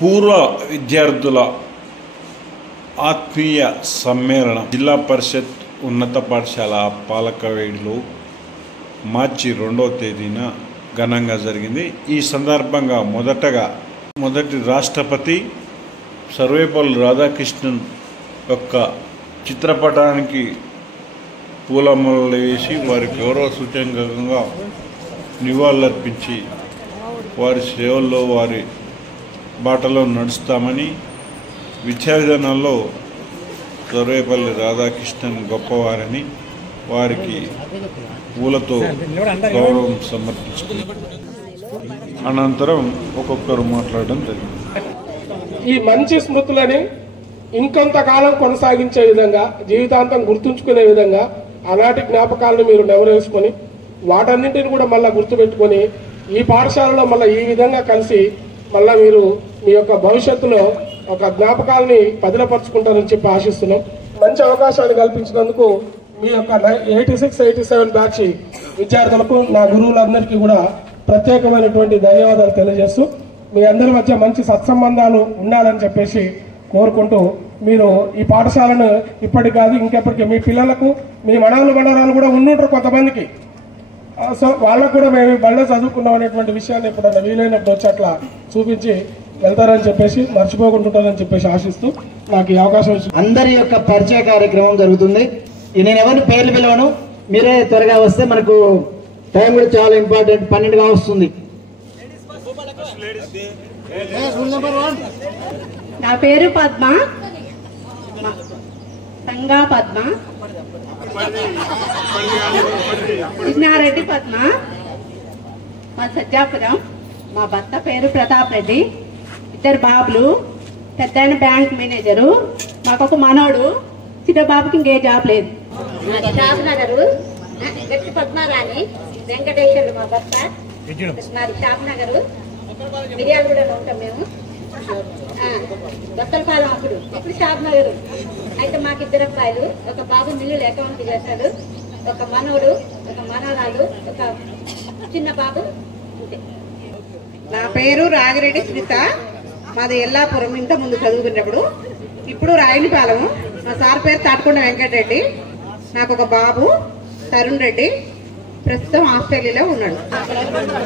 పూర్వ విద్యార్థుల ఆత్మీయ సమ్మేళనం జిల్లా పరిషత్ ఉన్నత పాఠశాల పాలకవేడిలో మార్చి 2వ తేదీన ఘనంగా జరిగింది. ఈ సందర్భంగా మొదటి రాష్ట్రపతి సర్వేపల్లి రాధాకృష్ణన్ యొక్క చిత్రపటానికి పూలమాలలు వేసి వారికి గౌరవ సూచకంగా నివాళులర్పించి వారి సేవల్లో వారి బాటలో నడుస్తామని, విద్యా విధానంలో సర్వేపల్లి రాధాకృష్ణన్ గొప్పవారని వారికి పూలతో గౌరవం సమర్పించుకున్నారు. అనంతరం ఒక్కొక్కరు మాట్లాడడం జరిగింది. ఈ మంచి స్మృతులని ఇంకొంతకాలం కొనసాగించే విధంగా, జీవితాంతం గుర్తుంచుకునే విధంగా ఆనాటి జ్ఞాపకాలను మీరు నెవరేసుకొని వాటన్నింటిని కూడా మళ్ళీ గుర్తుపెట్టుకొని ఈ పాఠశాలలో మళ్ళీ ఈ విధంగా కలిసి మళ్ళీ మీరు మీ యొక్క భవిష్యత్తులో ఒక జ్ఞాపకాలని పదిలపరుచుకుంటారని చెప్పి ఆశిస్తున్నాం. మంచి అవకాశాన్ని కల్పించినందుకు మీ యొక్క 86, 87 బ్యాచ్ విద్యార్థులకు, నా గురువులందరికీ కూడా ప్రత్యేకమైనటువంటి ధన్యవాదాలు తెలియజేస్తూ మీ అందరి మధ్య మంచి సత్సంబంధాలు ఉండాలని చెప్పేసి కోరుకుంటూ, మీరు ఈ పాఠశాలను ఇప్పటికి కాదు ఇంకెప్పటికీ మీ పిల్లలకు, మీ మనవరాలు కూడా ఉండుంటారు కొంతమందికి. సో వాళ్ళకు కూడా మేము బడిలో చదువుకున్నాం అనేటువంటి విషయాన్ని ఎప్పుడన్నా వీలైనప్పుడు వచ్చి అట్లా చూపించి వెళ్తారని చెప్పేసి, మర్చిపోకుంటుంటారని చెప్పేసి ఆశిస్తూ నాకు ఈ అవకాశం ఇచ్చింది. అందరి యొక్క పరిచయ కార్యక్రమం జరుగుతుంది. నేను ఎవరిని పేర్లు పిలవను, మీరే త్వరగా వస్తే మనకు టైం కూడా చాలా ఇంపార్టెంట్. 12గా వస్తుంది. నా పేరు పద్మ, సంగా పద్మ, కృష్ణారెడ్డి పద్మ, మా సజ్జాపురం. మా భర్త పేరు ప్రతాప్ రెడ్డి. 2 బాబులు, పెద్ద బ్యాంక్ మేనేజరు, మాకొక మనోడు, చిన్న బాబుకి ఇంకే జాబ్ లేదు. షాద్ నగరు గట్టి పద్మారాణి వెంకటేశ్వరుడు మా భర్త. నాది షాద్ నగరు, మిర్యాలగూడలో ఉంటాం మేము. దొక్కలపాలెం ఇప్పుడు షాద్ నగరు. అయితే మాకు 2 అబ్బాయిలు, ఒక బాబు మిల్లులు అకౌంట్ చేస్తాడు, ఒక మనోడు, ఒక మనవరాలు, ఒక చిన్న బాబు. నా పేరు రాగిరెడ్డి స్మిత, మాది ఎల్లాపురం. ఇంత ముందు చదువుకున్నప్పుడు, ఇప్పుడు రాయనిపాలెము. మా సార్ పేరు తాటకొండ వెంకటరెడ్డి. నాకు ఒక బాబు తరుణ్ రెడ్డి, ప్రస్తుతం ఆస్ట్రేలియాలో ఉన్నాడు.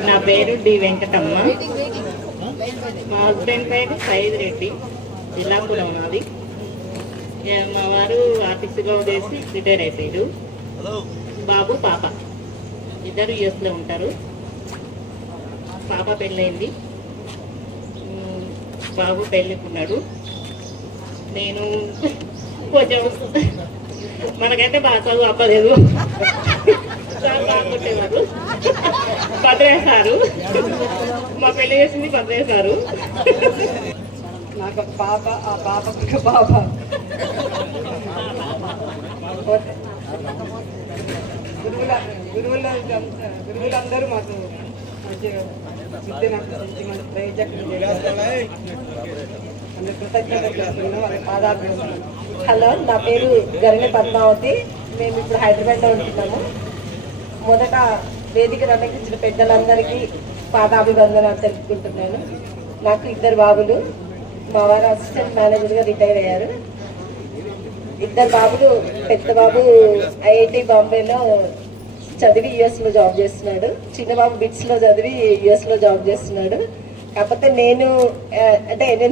నా పేరు డి వెంకటమ్మ, మా హస్బెండ్ పేరు సైద్ రెడ్డి, జిల్లాపురం నాది. మా వారు ఆర్టీసీలో చేసి రిటైర్ అయిపోయారు. బాబు పాప 2 యూఎస్లో ఉంటారు. పాప పెళ్ళైంది, బాబు పెళ్ళికున్నాడు. నేను కొంచెం మనకైతే బాగా చదువు అవ్వలేదు. బాగా కొట్టేవారు, బదిలేసారు. మా పెళ్లి చేసింది బదిలేసారు. నాకు ఒక పాప, ఆ పాపకి పాప. గురువులందరూ మాకు మంచి విద్యను అందించి మంచి ప్రయోజకులు చేస్తారు. హలో, నా పేరు గరిణి పద్మావతి. మేము ఇప్పుడు హైదరాబాద్లో ఉంటున్నాము. మొదట వేదిక రంగరించిన పెద్దలందరికీ పాదాభివందనాలు తెలుపుకుంటున్నాను. నాకు 2 బాబులు, మా వారు అసిస్టెంట్ మేనేజర్గా రిటైర్ అయ్యారు. 2 బాబులు, పెద్ద బాబు ఐఐటి బాంబేలో చదివి యుఎస్లో జాబ్ చేస్తున్నాడు, చిన్న బాబు బిట్స్లో చదివి యుఎస్లో జాబ్ చేస్తున్నాడు. కాకపోతే నేను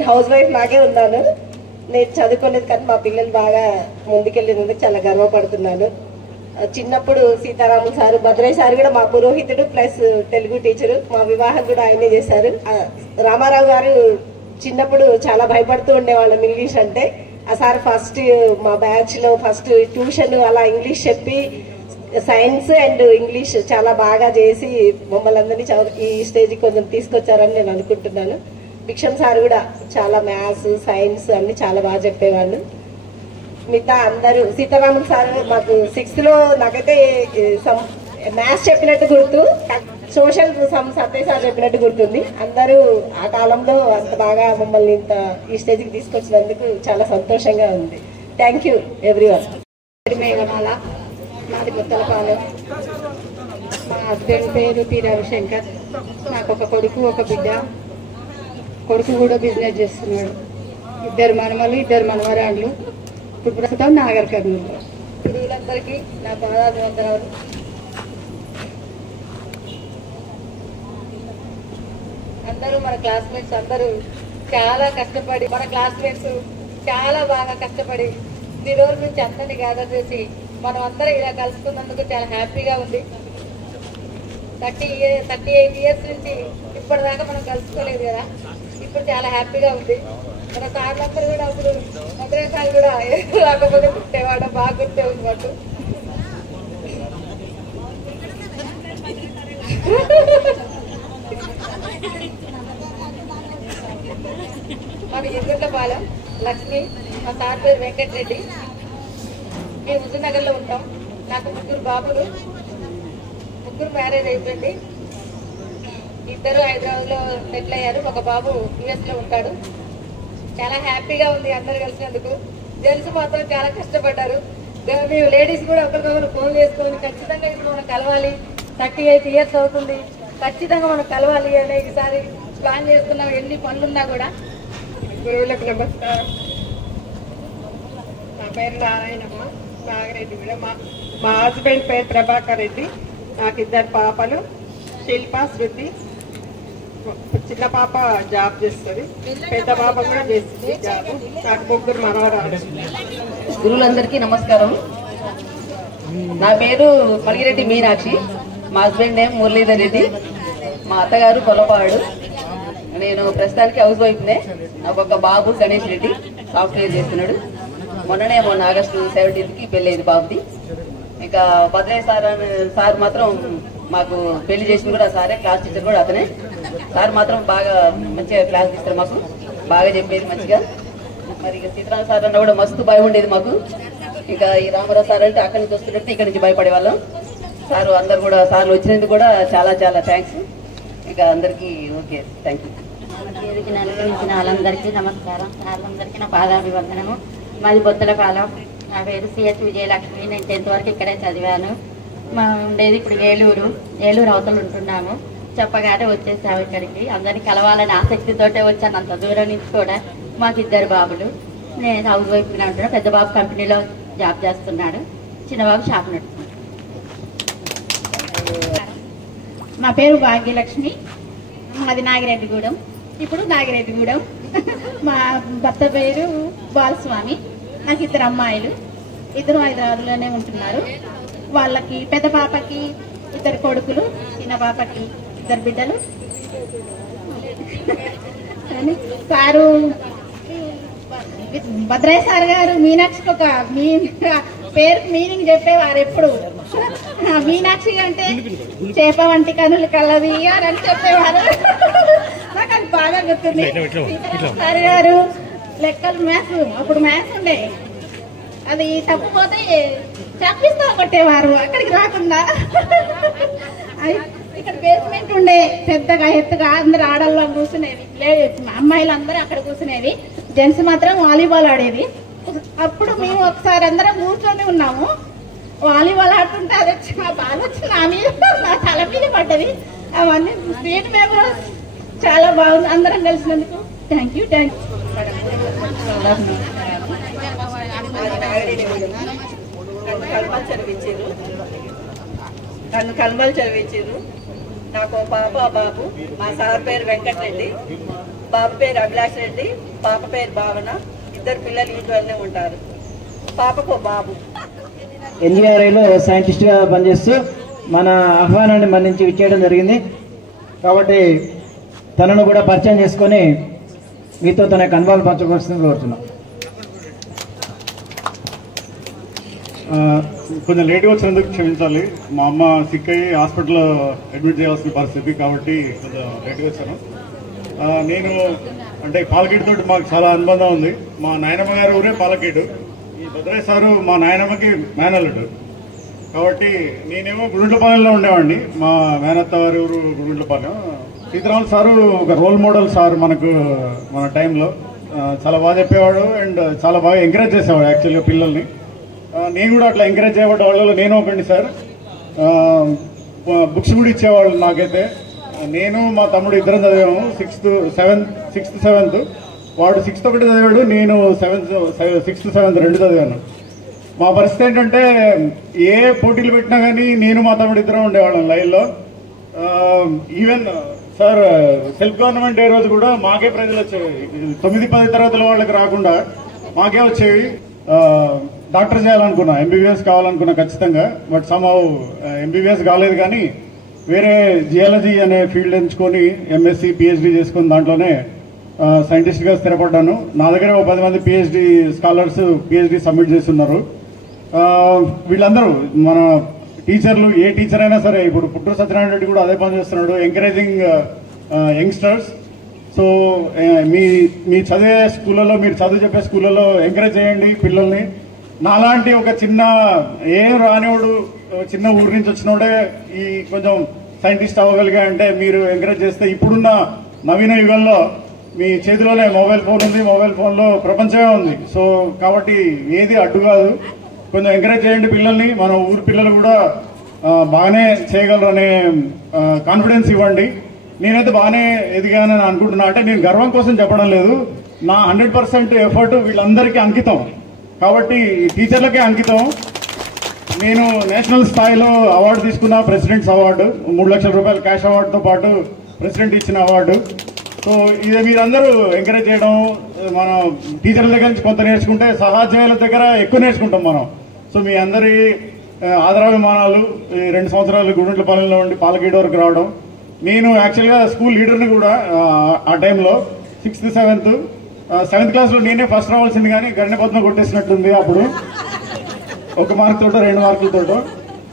హౌస్ వైఫ్ లాగే ఉన్నాను. నేను చదువుకోలేదు, కానీ మా పిల్లలు బాగా ముందుకెళ్ళినందుకు చాలా గర్వపడుతున్నాను. చిన్నప్పుడు సీతారాములు సారు, భద్రయ్య సార్ కూడా మా పురోహితుడు ప్లస్ తెలుగు టీచరు. మా వివాహం కూడా ఆయనే చేశారు. రామారావు గారు చిన్నప్పుడు చాలా భయపడుతూ ఉండేవాళ్ళం ఇంగ్లీష్ అంటే. ఆ సార్ ఫస్ట్ మా బ్యాచ్లో ఫస్ట్ ట్యూషన్ అలా ఇంగ్లీష్ చెప్పి సైన్స్ అండ్ ఇంగ్లీష్ చాలా బాగా చేసి మమ్మల్ని అందరినీ ఈ స్టేజ్కి కొంచెం తీసుకొచ్చారని నేను అనుకుంటున్నాను. భిక్షం సార్ కూడా చాలా మ్యాథ్స్, సైన్స్ అన్ని చాలా బాగా చెప్పేవాళ్ళు. మిగతా అందరూ, సీతారాములు సార్ మాకు 6th లో నాకైతే మ్యాథ్స్ చెప్పినట్టు గుర్తు, సోషల్ సత్య సార్ చెప్పినట్టు గుర్తుంది. అందరూ ఆ కాలంలో అంత బాగా మమ్మల్ని ఇంత ఈ స్టేజ్కి తీసుకొచ్చినందుకు చాలా సంతోషంగా ఉంది. Thank you everyone. మేఘమాల, మాది కొత్తలపాలెం. మా హస్బెండ్ పేరు పి రవిశంకర్. నాకు ఒక కొడుకు, ఒక బిడ్డ. కొడుకు కూడా బిజినెస్ చేస్తున్నాడు. 2 మనమలు 2 మనవరాళ్ళు. ఇప్పుడు ప్రస్తుతం నాగర్ కర్నూలు. గురువులందరికీ నా పాదాభివందనాలు. అందరూ మన క్లాస్మేట్స్ అందరూ చాలా కష్టపడి, మన క్లాస్మేట్స్ చాలా బాగా కష్టపడి ఈ రోజు నుంచి అందరినీ గ్యాదర్ చేసి మనం అందరం ఇలా కలుసుకున్నందుకు చాలా హ్యాపీగా ఉంది. 38 ఇయర్స్ నుంచి ఇప్పటిదాకా మనం కలుసుకోలేదు కదా, ఇప్పుడు చాలా హ్యాపీగా ఉంది. మన సార్లందరూ కూడా అప్పుడు మొదలై సార్ కూడా రాకపోతే గుర్తేవాడు, బాగా గుర్తే ఉంది మాకు. మన ఎదుర్లపాలెం లక్ష్మి, మా సార్ పేరు వెంకటరెడ్డి. మేము హుజూర్నగర్లో ఉంటాం. నాకు 3 బాబులు, 3 మ్యారేజ్ అయిపోయింది. 2 హైదరాబాద్లో సెటిల్ అయ్యారు. ఒక బాబు యుఎస్లో ఉంటాడు. చాలా హ్యాపీగా ఉంది అందరు కలిసినందుకు. జెంట్స్ మాత్రం చాలా కష్టపడ్డారు. మేము లేడీస్ కూడా ఒకరికొకరు ఫోన్ చేసుకొని ఖచ్చితంగా ఇప్పుడు మనం కలవాలి, 38 ఇయర్స్ అవుతుంది, ఖచ్చితంగా మనం కలవాలి అనే ఈసారి ప్లాన్ చేసుకున్నాం. ఎన్ని పనులున్నా కూడా. గురువులకు నమస్కారం. నా పేరు నారాయణమ్మ, నాగరెడ్డి. కూడా మా హస్బెండ్ పేరు ప్రభాకర్ రెడ్డి. నాకు 2 పాపలు, శిల్ప, శృతి. చిన్న పాప జాబ్ చేస్తుంది, పెద్ద పాప కూడా చేస్తుంది జాబ్. నాకు 3 మనవరాలు. గురువులందరికీ నమస్కారం. నా పేరు మలిగిరెడ్డి మీనాక్షి. మా హస్బెండ్ నేమ్ మురళీధర్ రెడ్డి. మా అత్తగారు కొలపాడు. నేను ప్రస్తుతానికి హౌస్ వైఫ్నే. నాకు ఒక బాబు గణేష్ రెడ్డి, సాఫ్ట్వేర్ చేస్తున్నాడు. మొన్న ఆగస్టు 17కి పెళ్ళైంది బాబుది. ఇంకా భద్రయ్య సార్ మాత్రం మాకు పెళ్లి చేసిన కూడా సారే, క్లాస్ టీచర్ కూడా అతనే. సార్ మాత్రం బాగా మంచిగా క్లాస్ తీస్తారు, మాకు బాగా చెప్పేది మంచిగా. మరి ఇక సీతారామ సార్ అన్న కూడా మస్తు భయం ఉండేది మాకు. ఇక ఈ రామారావు సార్ అంటే అక్కడి నుంచి వస్తున్నట్టు ఇక్కడ నుంచి భయపడేవాళ్ళం. సార్ అందరు కూడా సార్లు వచ్చినందుకు కూడా చాలా చాలా థ్యాంక్స్. ఇక అందరికీ ఓకే, థ్యాంక్ యూ. వేదిక నిర్వహించిన వాళ్ళందరికీ నమస్కారం. వాళ్ళందరికీ నా పాదాభివందనము. మాది బొత్తలపాలెం. నా పేరు సిహెచ్ విజయలక్ష్మి. నేను 10th వరకు ఇక్కడే చదివాను. మా ఉండేది ఇప్పుడు ఏలూరు అవతలు ఉంటున్నాము. చెప్పగానే వచ్చేసాము ఇక్కడికి. అందరినీ కలవాలని ఆసక్తితోటే వచ్చాను, అంత దూరం నుంచి కూడా. మాకు 2 బాబులు. నేను హౌస్ వైఫ్గా ఉంటున్నా. పెద్ద బాబు కంపెనీలో జాబ్ చేస్తున్నాడు, చిన్న బాబు షాప్ నడుస్తున్నాడు. నా పేరు భాగ్యలక్ష్మి. మాది నాగిరెడ్డిగూడెం. ఇప్పుడు నాగిరెడ్డిగూడెం. మా భర్త పేరు బాలస్వామి. నాకు 2 అమ్మాయిలు, 2 హైదరాబాద్లోనే ఉంటున్నారు. వాళ్ళకి పెద్ద పాపకి 2 కొడుకులు, చిన్న పాపకి 2 బిడ్డలు. సారు భద్రయ్య సార్ గారు మీనాక్షికి ఒక పేరు మీనింగ్ చెప్పేవారు ఎప్పుడు. మీనాక్షి అంటే చేప వంటి కనులు కలది అని చెప్పేవారు. నాకు అది బాగా గుర్తుంది. సార్ గారు లెక్కలు మ్యాథ్స్, అప్పుడు మ్యాథ్స్ ఉండే, అది తప్పిపోతే చప్పిస్తూ కొట్టేవారు అక్కడికి రాకుండా. ఇక్కడ బేస్మెంట్ ఉండే పెద్దగా ఎత్తుగా, అందరు ఆడల్లో కూర్చునేవి, అమ్మాయిలు అందరూ అక్కడ కూర్చునేవి, జెంట్స్ మాత్రం వాలీబాల్ ఆడేది. అప్పుడు మేము ఒకసారి అందరం కూర్చొని ఉన్నాము, వాలీబాల్ ఆడుతుంటే అది వచ్చి మా బాల్ వచ్చి నా మీద, నా తల మీద పడ్డది. అవన్నీ స్వీట్ మెమరీస్. చాలా బాగుంది అందరం కలిసినందుకు. Thank you. నన్ను కల్మలు చదివించారు. నాకు పాప బాబు. మా సార్ పేరు వెంకటరెడ్డి, బాబు పేరు అభిలాష్ రెడ్డి, పాప పేరు భావన. 2 పిల్లలు ఇంట్లోనే ఉంటారు. పాపకు బాబు. ఎన్జిఆర్ఐలో సైంటిస్ట్గా పనిచేస్తూ మన ఆహ్వానాన్ని మన్నించి విచ్చేయడం జరిగింది. కాబట్టి తనను కూడా పరిచయం చేసుకొని మీతో తన అనుభవాలు పంచుకోవాల్సింది కోరుతున్నాం. కొంచెం లేట్గా వచ్చినందుకు క్షమించాలి. మా అమ్మ సిక్ అయ్యి హాస్పిటల్లో అడ్మిట్ చేయాల్సిన పరిస్థితి, కాబట్టి కొంచెం లేట్గా వచ్చాను. నేను అంటే పాలకేడుతో మాకు చాలా అనుబంధం ఉంది. మా నాయనమ్మ గారి ఊరే పాలకేడు. ఈ భద్రయ్య సారు మా నాయనమ్మకి మేనల్లుడు. కాబట్టి నేనేమో గుండ్లపాలెంలో ఉండేవాడిని. మా మేనత్త వారి ఊరు గుండ్లపాలెం. సీతారామ సారు ఒక రోల్ మోడల్ సార్ మనకు. మన టైంలో చాలా బాగా చెప్పేవాడు అండ్ చాలా బాగా ఎంకరేజ్ చేసేవాడు యాక్చువల్గా పిల్లల్ని. నేను కూడా అట్లా ఎంకరేజ్ చేయబడ్డ వాళ్ళలో నేను ఒకండి సార్. బుక్స్ కూడా ఇచ్చేవాళ్ళు నాకైతే. నేను మా తమ్ముడు ఇద్దరం చదివాము. 6th 7th. వాడు 6th ఒకటి చదివాడు, నేను 6th 7th 2 చదివాను. మా పరిస్థితి ఏంటంటే ఏ పోటీలు పెట్టినా కానీ నేను మా తమ్ముడు ఇద్దరం ఉండేవాళ్ళం లైన్లో. Even sir self government day రోజు కూడా మాకే ప్రైజులు వచ్చేవి. 9-10 తరగతుల వాళ్ళకి రాకుండా మాకే వచ్చేవి. డాక్టర్ చేయాలనుకున్నా, ఎంబీబీఎస్ కావాలనుకున్నా ఖచ్చితంగా. బట్ సమ్హౌ ఎంబీబీఎస్ కాలేదు, కానీ వేరే జియాలజీ అనే ఫీల్డ్ ఎంచుకొని ఎంఎస్సి పిహెచ్డి చేసుకుని దాంట్లోనే సైంటిస్ట్గా స్థిరపడ్డాను. నా దగ్గర 10 మంది పిహెచ్డి స్కాలర్స్ పిహెచ్డి సబ్మిట్ చేస్తున్నారు. వీళ్ళందరూ మన టీచర్లు, ఏ టీచర్ అయినా సరే. ఇప్పుడు పుట్టూరు సత్యనారాయణ రెడ్డి కూడా అదే పని చేస్తున్నాడు, ఎంకరేజింగ్ యంగ్స్టర్స్. సో మీ చదివే స్కూళ్ళలో, మీరు చదువు చెప్పే స్కూళ్ళలో ఎంకరేజ్ చేయండి పిల్లల్ని. నాలాంటి ఒక చిన్న ఏం రానివాడు, చిన్న ఊరి నుంచి వచ్చినోడే ఈ కొంచెం సైంటిస్ట్ అవ్వగలిగా అంటే మీరు ఎంకరేజ్ చేస్తే, ఇప్పుడున్న నవీన యుగంలో మీ చేతిలోనే మొబైల్ ఫోన్ ఉంది, మొబైల్ ఫోన్లో ప్రపంచమే ఉంది. సో కాబట్టి ఏది అడ్డు కాదు. కొంచెం ఎంకరేజ్ చేయండి పిల్లల్ని. మన ఊరి పిల్లలు కూడా బాగానే చేయగలరు అనే కాన్ఫిడెన్స్ ఇవ్వండి. నేనైతే బాగానే ఎదిగానని అనుకుంటున్నా. అంటే నేను గర్వం కోసం చెప్పడం లేదు, నా 100% ఎఫర్ట్ వీళ్ళందరికీ అంకితం. కాబట్టి టీచర్లకే అంకితం. నేను నేషనల్ స్థాయిలో అవార్డు తీసుకున్న, ప్రెసిడెంట్స్ అవార్డు, 3 లక్షల రూపాయల క్యాష్ అవార్డుతో పాటు ప్రెసిడెంట్ ఇచ్చిన అవార్డు. సో ఇదే మీరందరూ ఎంకరేజ్ చేయడం, మనం టీచర్ల దగ్గర నుంచి కొంత నేర్చుకుంటే సహాధ్యాయుల దగ్గర ఎక్కువ నేర్చుకుంటాం మనం. సో మీ అందరి ఆదరాభిమానాలు. 2 సంవత్సరాలు గుండ్లపాలెంలో ఉండి పాలకేడు వరకు రావడం. నేను యాక్చువల్గా స్కూల్ లీడర్ని కూడా ఆ టైంలో. 6th 7th క్లాస్లో నేనే ఫస్ట్ రావాల్సింది, కానీ గరిణపద్మ కొట్టేసినట్టుంది అప్పుడు, 1 మార్కుతోటో 2 మార్కులతోటో.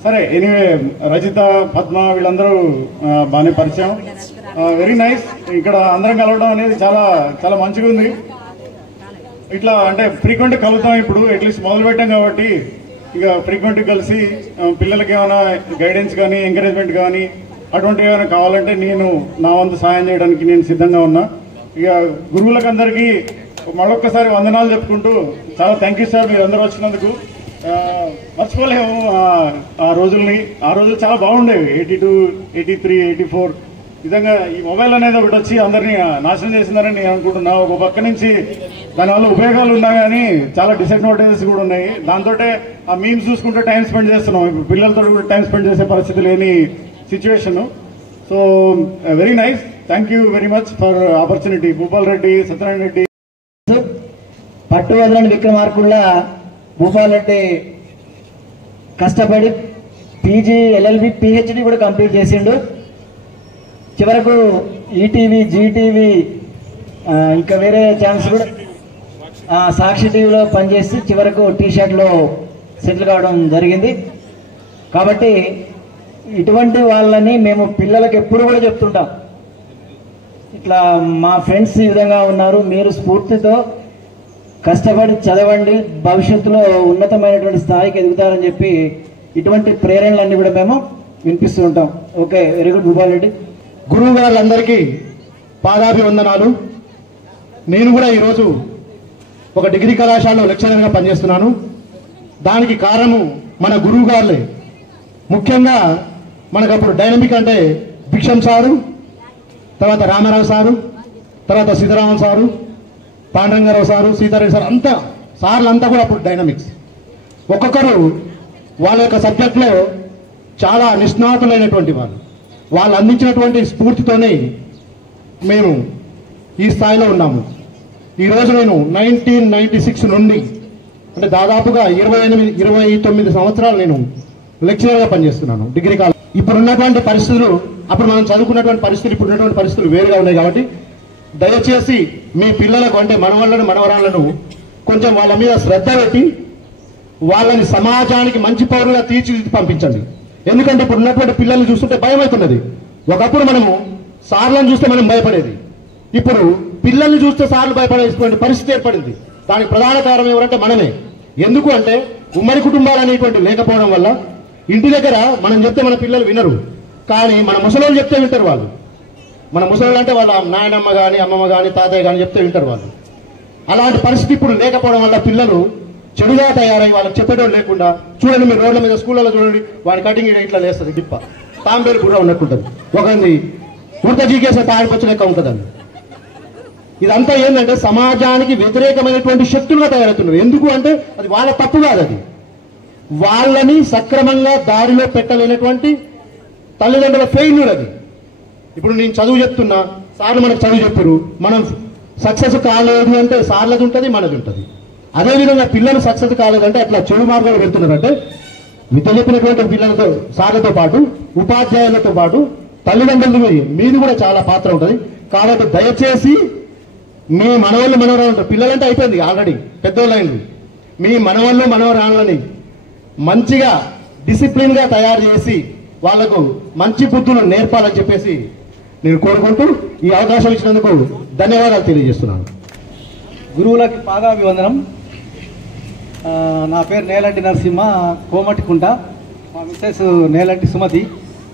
సరే, ఎనీవే రజిత, పద్మ వీళ్ళందరూ బాగానే పరిచయం. Very nice. ఇక్కడ అందరం కలవడం అనేది చాలా చాలా మంచిగా ఉంది. ఇట్లా అంటే ఫ్రీక్వెంట్ కలుగుతాం. ఇప్పుడు అట్లీస్ట్ మొదలు పెట్టాం కాబట్టి ఇక ఫ్రీక్వెంట్ కలిసి పిల్లలకి ఏమైనా గైడెన్స్ కానీ ఎంకరేజ్మెంట్ కానీ అటువంటివి ఏమైనా కావాలంటే నేను నా వంతు సాయం చేయడానికి నేను సిద్ధంగా ఉన్నా. ఇక గురువులకు అందరికీ మరొక్కసారి వందనాలు చెప్పుకుంటూ, చాలా థ్యాంక్ యూ సార్, మీరు అందరూ వచ్చినందుకు. మర్చిపోలేము ఆ రోజుల్ని. ఆ రోజులు చాలా బాగుండేవి. 82, 83, 84. నిజంగా ఈ మొబైల్ అనేది ఒకటి వచ్చి అందరినీ నాశనం చేసిందని నేను అనుకుంటున్నా. ఒక పక్క నుంచి దానివల్ల ఉపయోగాలు ఉన్నా కానీ చాలా డిసడ్వాంటేజెస్ కూడా ఉన్నాయి. దాంతో ఆ మీమ్స్ చూసుకుంటూ టైం స్పెండ్ చేస్తున్నాం. ఇప్పుడు పిల్లలతో కూడా టైం స్పెండ్ చేసే పరిస్థితి లేని situation. So very nice. Thank you very much for opportunity. Bhupal Reddy, Satyanarayana Reddy. పట్టు వదలని విక్రమార్కుల్లా భూపాల్ రెడ్డి కష్టపడి పీజీ, ఎల్ఎల్బి, పిహెచ్డి కూడా కంప్లీట్ చేసిండు. చివరకు ఈటీవీ, జీటీవీ, ఇంకా వేరే ఛానల్స్ కూడా, సాక్షి టీవీలో పనిచేసి చివరకు టీషర్ట్లో సెటిల్ కావడం జరిగింది. కాబట్టి ఇటువంటి వాళ్ళని మేము పిల్లలకు ఎప్పుడు కూడా చెప్తుంటాం, ఇట్లా మా ఫ్రెండ్స్ ఈ విధంగా ఉన్నారు, మీరు స్ఫూర్తితో కష్టపడి చదవండి, భవిష్యత్తులో ఉన్నతమైనటువంటి స్థాయికి ఎదుగుతారని చెప్పి ఇటువంటి ప్రేరణలన్నీ కూడా మేము వినిపిస్తూ ఉంటాం. Okay, very good Bhupal Reddy. గురువు గారులందరికీ పాదాభివందనాలు. నేను కూడా ఈరోజు ఒక డిగ్రీ కళాశాలలో లెక్చరర్గా పనిచేస్తున్నాను. దానికి కారణము మన గురువు గారులే. ముఖ్యంగా మనకు అప్పుడు డైనమిక్ అంటే భిక్షం సారు, తర్వాత రామారావు సారు, తర్వాత Sitharaman sir, Pandaranga Rao sir, Sitareddy sir, అంతా సార్లంతా కూడా అప్పుడు డైనమిక్స్. ఒక్కొక్కరు వాళ్ళ యొక్క సబ్జెక్ట్లో చాలా నిష్ణాతులైనటువంటి వాళ్ళు. వాళ్ళు అందించినటువంటి స్ఫూర్తితోనే మేము ఈ స్థాయిలో ఉన్నాము. ఈరోజు నేను 1996 నుండి అంటే దాదాపుగా 29 సంవత్సరాలు నేను లెక్చరర్గా పనిచేస్తున్నాను డిగ్రీ కాలేజ్. ఇప్పుడున్నటువంటి పరిస్థితులు, అప్పుడు మనం చదువుకున్నటువంటి పరిస్థితులు, ఇప్పుడున్నటువంటి పరిస్థితులు వేరుగా ఉన్నాయి. కాబట్టి దయచేసి మీ పిల్లలకు అంటే మనవాళ్ళను, మనవరాళ్లను కొంచెం వాళ్ళ మీద శ్రద్ధ పెట్టి వాళ్ళని సమాజానికి మంచి పౌరులుగా తీర్చిదిద్ది పంపించండి. ఎందుకంటే ఇప్పుడు ఉన్నటువంటి పిల్లల్ని చూస్తుంటే భయం అవుతున్నది. ఒకప్పుడు మనము సార్లను చూస్తే మనం భయపడేది, ఇప్పుడు పిల్లల్ని చూస్తే సార్లు భయపడేటువంటి పరిస్థితి ఏర్పడింది. దానికి ప్రధాన కారణం ఎవరంటే మనమే. ఎందుకు అంటే ఉమ్మడి కుటుంబాలు అనేటువంటి లేకపోవడం వల్ల ఇంటి దగ్గర మనం చెప్తే మన పిల్లలు వినరు, కానీ మన ముసలోళ్ళు చెప్తే వింటారు వాళ్ళు. మన ముసలోళ్ళు అంటే వాళ్ళ నాయనమ్మ కానీ, అమ్మమ్మ కానీ, తాతయ్య కానీ చెప్తే వింటారు వాళ్ళు. అలాంటి పరిస్థితి ఇప్పుడు లేకపోవడం వల్ల పిల్లలు చెడుగా తయారై వాళ్ళకి చెప్పేటోళ్ళు లేకుండా, చూడండి మీరు రోడ్ల మీద స్కూళ్ళలో చూడండి, వాడి కటింగ్ ఇట్లా లేస్తుంది డిప్ప, తాంబేలు కూడా ఉన్నట్టుంటుంది. ఒకరిని ఉడత జీకేసే తాడిపచ్చు లెక్క ఉంటుందండి. ఇదంతా ఏంటంటే సమాజానికి వ్యతిరేకమైనటువంటి శక్తులుగా తయారవుతున్నారు. ఎందుకు అంటే అది వాళ్ళ తప్పు కాదు, అది వాళ్ళని సక్రమంగా దారిలో పెట్టలేనటువంటి తల్లిదండ్రుల ఫెయిల్యూర్ అది. ఇప్పుడు నేను చదువు చెప్తున్నా, సార్లు మనకు చదువు చెప్పారు, మనం సక్సెస్ కాలేదు అంటే సార్లది ఉంటుంది, మనది ఉంటుంది. అదేవిధంగా పిల్లలు సక్సెస్ కాలేదంటే అట్లా చెడు మార్గాలు పెడుతున్నారంటే విద్య చెప్పినటువంటి పిల్లలతో సార్లతో పాటు ఉపాధ్యాయులతో పాటు తల్లిదండ్రుల మీది కూడా చాలా పాత్ర ఉంటుంది. కాబట్టి దయచేసి మీ మనవాళ్ళు మనవరాలు ఉంటారు, పిల్లలంటే అయిపోయింది ఆల్రెడీ పెద్దోళ్ళైంది, మీ మనవాళ్ళు మనవరాళ్ళని మంచిగా డిసిప్లిన్గా తయారు చేసి వాళ్లకు మంచి బుద్ధులు నేర్పాలని చెప్పేసి నేను కోరుకుంటూ ఈ అవకాశం ఇచ్చినందుకు ధన్యవాదాలు తెలియజేస్తున్నాను. గురువులకి పాదాభివందనం. నా పేరు నేలంటి నరసింహ, కోమటికుంట. మా మిస్సెస్ నేలంటి సుమతి.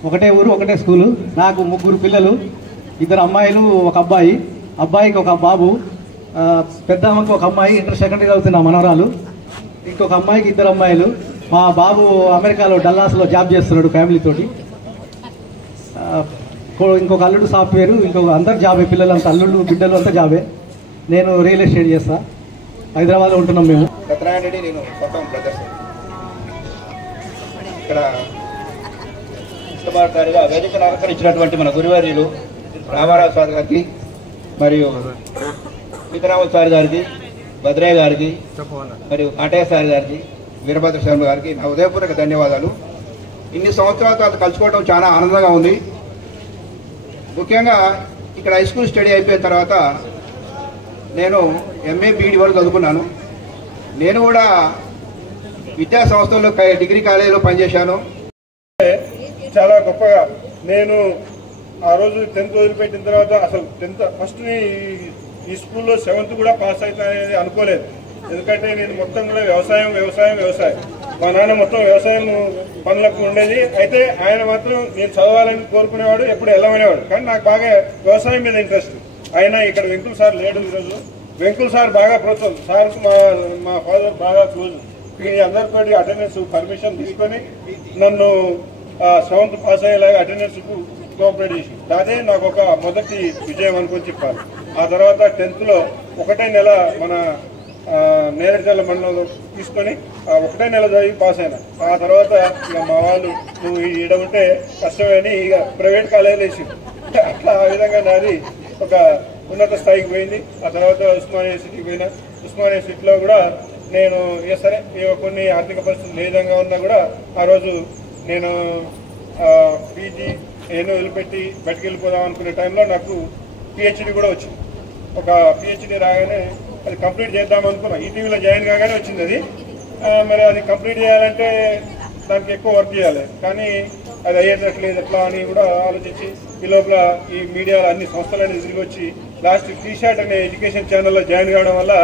ఒకటే ఊరు ఒకటే స్కూలు. నాకు 3 పిల్లలు, 2 అమ్మాయిలు 1 అబ్బాయి. అబ్బాయికి 1 బాబు, పెద్ద అమ్మకి 1 అమ్మాయి ఇంటర్ సెకండరీ చదువుతున్న మనవరాలు, ఇంకొక అమ్మాయికి 2 అమ్మాయిలు. మా బాబు అమెరికాలో డల్లాస్లో జాబ్ చేస్తున్నాడు ఫ్యామిలీతోటి. ఇంకొక అల్లుడు సాఫ్ట్వేర్, ఇంకొక అందరు జాబే, పిల్లలంతా అల్లుళ్ళు బిడ్డలు అంతా జాబే. నేను రియల్ ఎస్టేట్ చేస్తా, హైదరాబాద్లో ఉంటున్నాం మేము. రత్నారెడ్డి, నేను కొత్త బ్రదర్స్. ఇక్కడ ఇష్టపడతారుగా వేదికను అలంకరించినటువంటి మన గురువర్యులు రామారావు సార్ గారికి, మరియు సీతారామ సార్ గారికి, భద్రయ్య గారికి, మరియు ఆటయ్య సార్ గారికి, వీరభద్ర శర్మ గారికి నా హృదయపూర్వక ధన్యవాదాలు. ఇన్ని సంవత్సరాల తర్వాత కలుసుకోవడం చాలా ఆనందంగా ఉంది. ముఖ్యంగా ఇక్కడ హై స్కూల్ స్టడీ అయిపోయిన తర్వాత నేను ఎంఏ బీఈడి వరకు చదువుకున్నాను. నేను కూడా విద్యా సంస్థల్లో డిగ్రీ కాలేజీలో పనిచేశాను. చాలా గొప్పగా నేను ఆ రోజు 10th వదిలిపెట్టిన తర్వాత అసలు 10th ఫస్ట్ ఈ స్కూల్లో 7th కూడా పాస్ అవుతానని అనుకోలేదు. ఎందుకంటే నేను మొత్తం కూడా వ్యవసాయం. మా నాన్న మొత్తం వ్యవసాయం పనులకు ఉండేది. అయితే ఆయన మాత్రం నేను చదవాలని కోరుకునేవాడు, ఎప్పుడు వెళ్ళమనేవాడు. కానీ నాకు బాగా వ్యవసాయం మీద ఇంట్రెస్ట్. ఆయన ఇక్కడ వెంకుల్ సార్ లేడు ఈరోజు. వెంకుల్ సార్ బాగా ప్రోత్సాహం. సార్కు మా ఫాదర్ బాగా క్లోజ్. అందరితోటి అటెండెన్స్ పర్మిషన్ తీసుకొని నన్ను 7th పాస్ అయ్యేలాగా అటెండెన్స్ కోఆపరేట్ చేసి, అదే నాకు ఒక మొదటి విజయం అనుకొని చెప్పాలి. ఆ తర్వాత 10th లో 1 నెల మన నేరేడుచర్ల మండలంలో తీసుకొని 1 నెల చదివి పాస్ అయినా. ఆ తర్వాత ఇక మా వాళ్ళు నువ్వు ఈడ ఉంటే కష్టమని ఇక ప్రైవేట్ కాలేజీలో వేసి, అట్లా ఆ విధంగా నాది ఒక ఉన్నత స్థాయికి పోయింది. ఆ తర్వాత ఉస్మానియా సిటీకి పోయినా. ఉస్మానియా సిటీలో కూడా నేను సరే కొన్ని ఆర్థిక పరిస్థితులు ఏ విధంగా ఉన్నా కూడా ఆ రోజు నేను పీజీ ఏదో వదిలిపెట్టి బయటకు వెళ్ళిపోదాం అనుకునే టైంలో నాకు పిహెచ్డి కూడా వచ్చింది. ఒక పిహెచ్డి రాగానే అది కంప్లీట్ చేద్దాం అనుకున్నా. ఈటీవీలో జాయిన్ కాగానే వచ్చింది అది. మరి అది కంప్లీట్ చేయాలంటే దానికి ఎక్కువ వర్క్ చేయాలి, కానీ అది అయ్యేటట్లేదు ఎట్లా అని కూడా ఆలోచించి ఈ లోపల ఈ మీడియాలో అన్ని సంస్థలన్నీ తిరిగి వచ్చి లాస్ట్ టీషర్ట్ అనే ఎడ్యుకేషన్ ఛానల్లో జాయిన్ కావడం వల్ల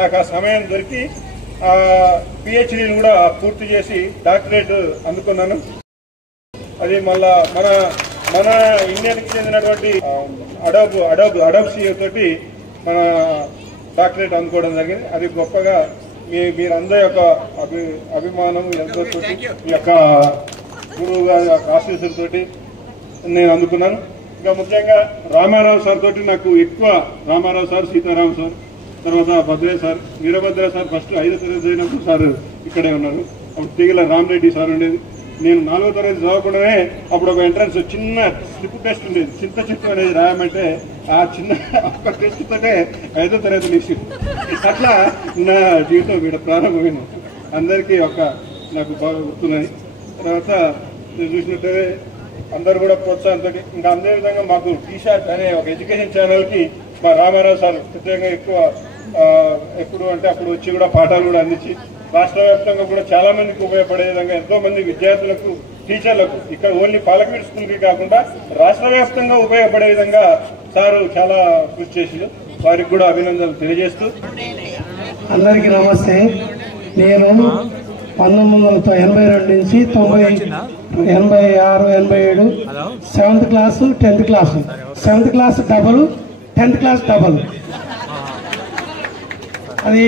నాకు ఆ సమయం దొరికి పిహెచ్డీని కూడా పూర్తి చేసి డాక్టరేట్ అందుకున్నాను. అది మళ్ళా మన ఇండియాకి చెందినటువంటి అడోబ్ సిఇఓ తోటి మన డాక్టరేట్ అందుకోవడం జరిగింది. అది గొప్పగా మీరందరి యొక్క అభిమానం ఎంతో తోటి మీ యొక్క గురువు గారి ఆశీస్సులతోటి నేను అందుకున్నాను. ఇంకా ముఖ్యంగా రామారావు సార్ తోటి నాకు ఎక్కువ, రామారావు సార్, సీతారాం సార్, తర్వాత Bhadraiah sir, Veerabhadra sir. First 5వ తరగతి అయినప్పుడు సార్ ఇక్కడే ఉన్నారు. అప్పుడు తీగల రామరెడ్డి సార్ ఉండేది. నేను 4వ తరగతి చదవకుండానే అప్పుడు ఒక ఎంట్రన్స్ చిన్న స్లిప్ టెస్ట్ ఉండేది, చింత చెట్టు అనేది రాయమంటే ఆ చిన్న ఒక్క టెస్ట్ తోటే 5వ తరగతి తీసి అట్లా నా జీవితం ఇక్కడ ప్రారంభమైంది. అందరికీ నాకు బాగా గుర్తున్నది. తర్వాత నేను చూసినట్టే అందరు కూడా ప్రోత్సాహంతో ఇంకా అదే విధంగా మాకు టీషర్ట్ అనే ఒక ఎడ్యుకేషన్ ఛానల్కి మా రామారావు సార్ ప్రత్యేకంగా ఎప్పుడు అంటే అప్పుడు వచ్చి కూడా పాఠాలు కూడా అందించి రాష్ట్ర వ్యాప్తంగా కూడా చాలా మందికి ఉపయోగపడే విధంగా ఎంతో మంది విద్యార్థులకు, టీచర్లకు ఇక్కడ ఓన్లీ పాలకవీడు స్కూల్కి కాకుండా రాష్ట్ర వ్యాప్తంగా ఉపయోగపడే విధంగా సారు చాలా కృషి చేసిండు. వారికి కూడా అభినందనలు తెలియజేస్తూ అందరికీ నమస్తే. నేను 1982 నుంచి 86, 87 7th class 10th class, 7th class double, 10th class double. అది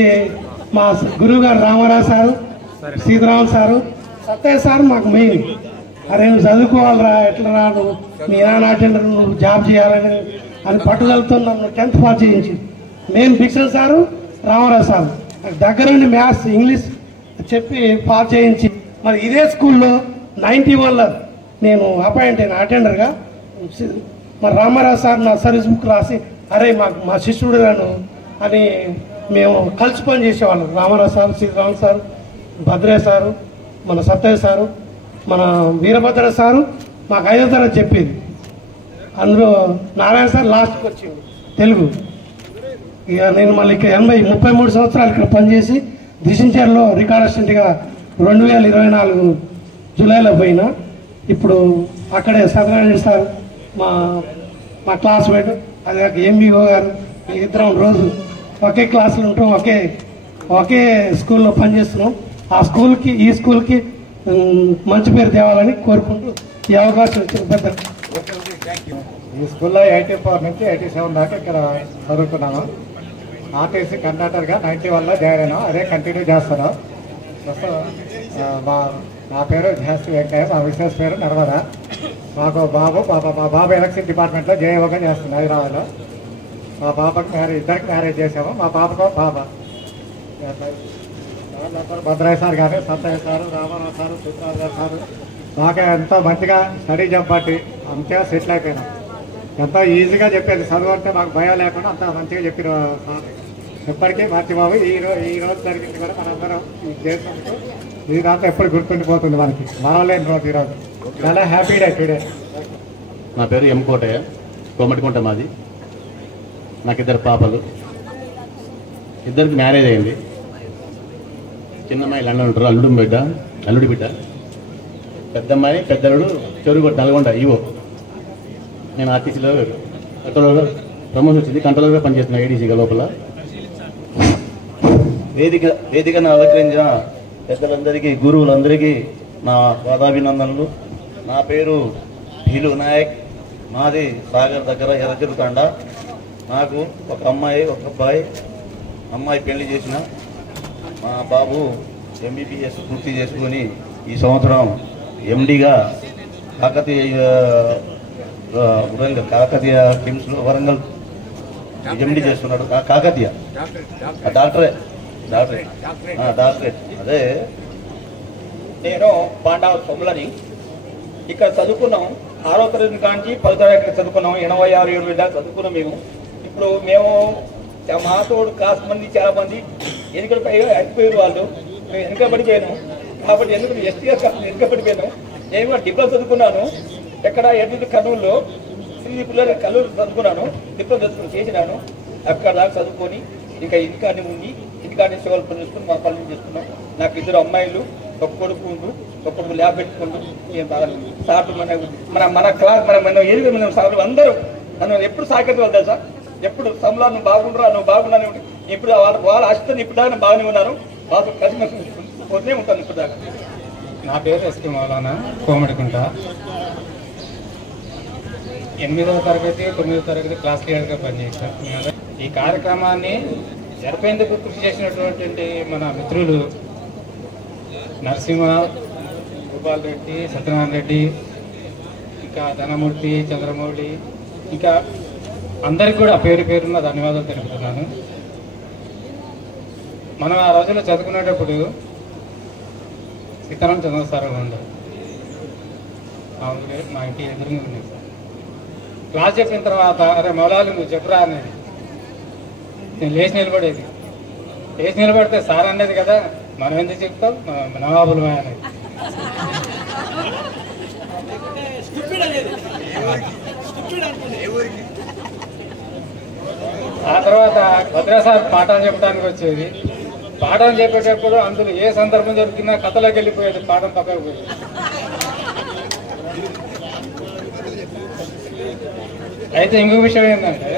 మా గురువు గారు Ramarao sir, Sitaram sir, Sattaiah sir మాకు మెయిన్. అరే నువ్వు చదువుకోవాలరా, ఎట్లా రా నువ్వు మీ నాన్న అటెండర్, నువ్వు జాబ్ చేయాలని అని పట్టుదలతో నన్ను 10th పాస్ చేయించి, మెయిన్ భిక్షన్ సారు రామారావు సార్ దగ్గరుండి మ్యాథ్స్ ఇంగ్లీష్ చెప్పి పాస్ చేయించి, మరి ఇదే స్కూల్లో 91లో నేను అపాయింట్ అయిన అటెండర్గా. మరి రామారావు సార్ నా సర్వీస్ బుక్ రాసి, అరే మా శిష్యుడు గాను అని మేము కలిసి పని చేసేవాళ్ళం. Ramarao sir, Sriram sir, Bhadraiah sir, మన సత్తయ్య సారు, మన వీరభద్ర సారు మాకు 5వ తరగతి చెప్పేది. అందులో నారాయణ సార్ లాస్ట్కి వచ్చింది తెలుగు. ఇక నేను మళ్ళీ ఇక్కడ 33 సంవత్సరాలు ఇక్కడ పనిచేసి దిశించర్లో రికార్డ్ అసిస్టెంట్గా 2024 జూలైలో పోయినా. ఇప్పుడు అక్కడే సత్యనారాయణ సార్ మా క్లాస్మేట్, అదే ఎంబీఓ గారు, ఇద్దరం రోజు ఒకే క్లాసులు ఉంటాం, ఒకే స్కూల్లో పనిచేస్తున్నాం. ఆ స్కూల్కి ఈ స్కూల్కి మంచి పేరు తేవాలని కోరుకుంటూ ఈ అవకాశం ఇచ్చిన పెద్ద. ఈ స్కూల్లో 84 నుంచి 87 దాకా ఇక్కడ చదువుకున్నాను. ఆర్టీసీ కండక్టర్గా 91లో జాయిన్ అయినా, అదే కంటిన్యూ చేస్తాను. నా పేరు జాస్తి వెంకయ్య, మా మిస్సెస్ పేరు నర్మదా. మాకు మా బాబు ఎలక్షన్ డిపార్ట్మెంట్లో జేఓగా చేస్తుంది హైదరాబాద్లో. మా పాపకు ఇద్దరికి మ్యారేజ్ చేసాము. మా పాపకు పాప. భద్రయ్య సార్ కానీ, Sattaiah sir, Ramarao sir, Subbarao sir మాకు ఎంతో మంచిగా స్టడీ చెప్పబట్టి మంచిగా సెటిల్ అయిపోయినాం. ఎంతో ఈజీగా చెప్పేది చదువు అంటే మాకు భయం లేకుండా అంత మంచిగా చెప్పిన సార్ ఎప్పటికీ మర్చిపోవు. ఈ రోజు జరిగింది కూడా మనందరం చేసినందుకు ఈ దాంట్లో ఎప్పుడు గుర్తుండిపోతుంది మనకి, మరవలేని రోజు ఈరోజు. చాలా హ్యాపీ డే టుడే. నా పేరు ఎం కోటయ్య, కోమటికుంట మాది. నాకు 2 పాపలు, ఇద్దరికి మ్యారేజ్ అయింది. చిన్నమ్మాయి లండన్ ఉంటారు, అల్లుడి బిడ్డ. పెద్దమ్మాయి పెద్దలుడు చెరువుగొట్టు నల్గొండ ఈవో. నేను ఆర్టీసీలో కంట్రోలర్గా ప్రమోషన్ వచ్చింది, కంట్రోలర్గా పనిచేస్తున్నా ఏడీసీగా లోపల. వేదికను అలంకరించిన పెద్దలందరికీ, గురువులందరికీ నా పాదాభినందనలు. నా పేరు భీలు నాయక్, మాది సాగర్ దగ్గర ఎర్రచెరుతండ. నాకు ఒక అమ్మాయి ఒక అబ్బాయి. అమ్మాయి పెళ్లి చేసిన, మా బాబు ఎంబీబీఎస్ పూర్తి చేసుకొని ఈ సంవత్సరం ఎండిగా కాకతీయ కిమ్స్లో వరంగల్ ఎండి చేస్తున్నాడు. కాకతీయ డాక్టరేట్. అదే నేను పాండవ సొమ్ములని ఇక్కడ చదువుకున్నాం. 6వ తరగతి కాంచి 10వ తరగతి చదువుకున్నాం. 86, 70 దాకా చదువుకున్నాం మేము. ఇప్పుడు మేము మాతోడు క్లాస్ మంది చాలా మంది అయిపోయారు వాళ్ళు. మేము వెనుకబడిపోయాను కాబట్టి ఎస్టీగా వెనుకబడిపోయాను. నేను కూడా డిప్లొమా చదువుకున్నాను. ఎక్కడ ఎడ్డి కర్నూలులో శ్రీ పిల్లలు కల్లూరు చదువుకున్నాను. డిప్లొమా చేసినాను. అక్కడ దాకా చదువుకొని ఇంకా ఇంటికాన్ని ఉండి ఇంటికాన్ని సేవలు పని చేసుకుని మా పనులు చేసుకున్నాం. నాకు 2 అమ్మాయిలు, ఒక కొడుకు ఒక్కొక్క ల్యాబ్ పెట్టుకుంటూ నేను బాగా సార్లు మన క్లాస్ మన ఏది మన సార్లు అందరూ నన్ను ఎప్పుడు సాకరి వెళ్తారు సార్. ఎప్పుడు సమలా నువ్వు బాగుండరా, నువ్వు బాగున్నానే ఉండి ఇప్పుడు వాళ్ళ ఆశతో ఇప్పుడు దాకా బాగానే ఉన్నారు. వాళ్ళతో కలిసి పోతూనే ఉంటాను ఇప్పుడు దాకా. నా పేరు ఎస్కే మౌలానా, కోమటికుంట. 8వ తరగతి 9వ తరగతి క్లాస్ లీడర్గా పనిచేశాను. ఈ కార్యక్రమాన్ని జరిపేందుకు కృషి చేసినటువంటి మన మిత్రులు నరసింహ, గోపాల్ రెడ్డి, సత్యనారాయణ రెడ్డి, ఇంకా ధనమూర్తి, చంద్రమౌళి, ఇంకా అందరికి కూడా పేరు పేరున్న ధన్యవాదాలు తెలుపుతున్నాను. మనం ఆ రోజుల్లో చదువుకునేటప్పుడు సీతారాం చంద్రసారాలు ఉండవు. మా ఇంటి ఎదురుగా ఉన్నాయి సార్. క్లాస్ చెప్పిన తర్వాత అరే మౌలాలు నువ్వు చెప్పురా అనేది. నేను లేచి నిలబడేది. లేచి నిలబడితే సార్ అనేది కదా, మనం ఎందుకు చెప్తాం నవాబులమే అనేది. ఆ తర్వాత భద్రాసార్ పాఠాలు చెప్పడానికి వచ్చేది. పాఠం చెప్పేటప్పుడు అందులో ఏ సందర్భం జరుగుతున్నా కథలోకి వెళ్ళిపోయేది, పాఠం పక్కకు పోయేది. అయితే ఇంకొక విషయం ఏంటంటే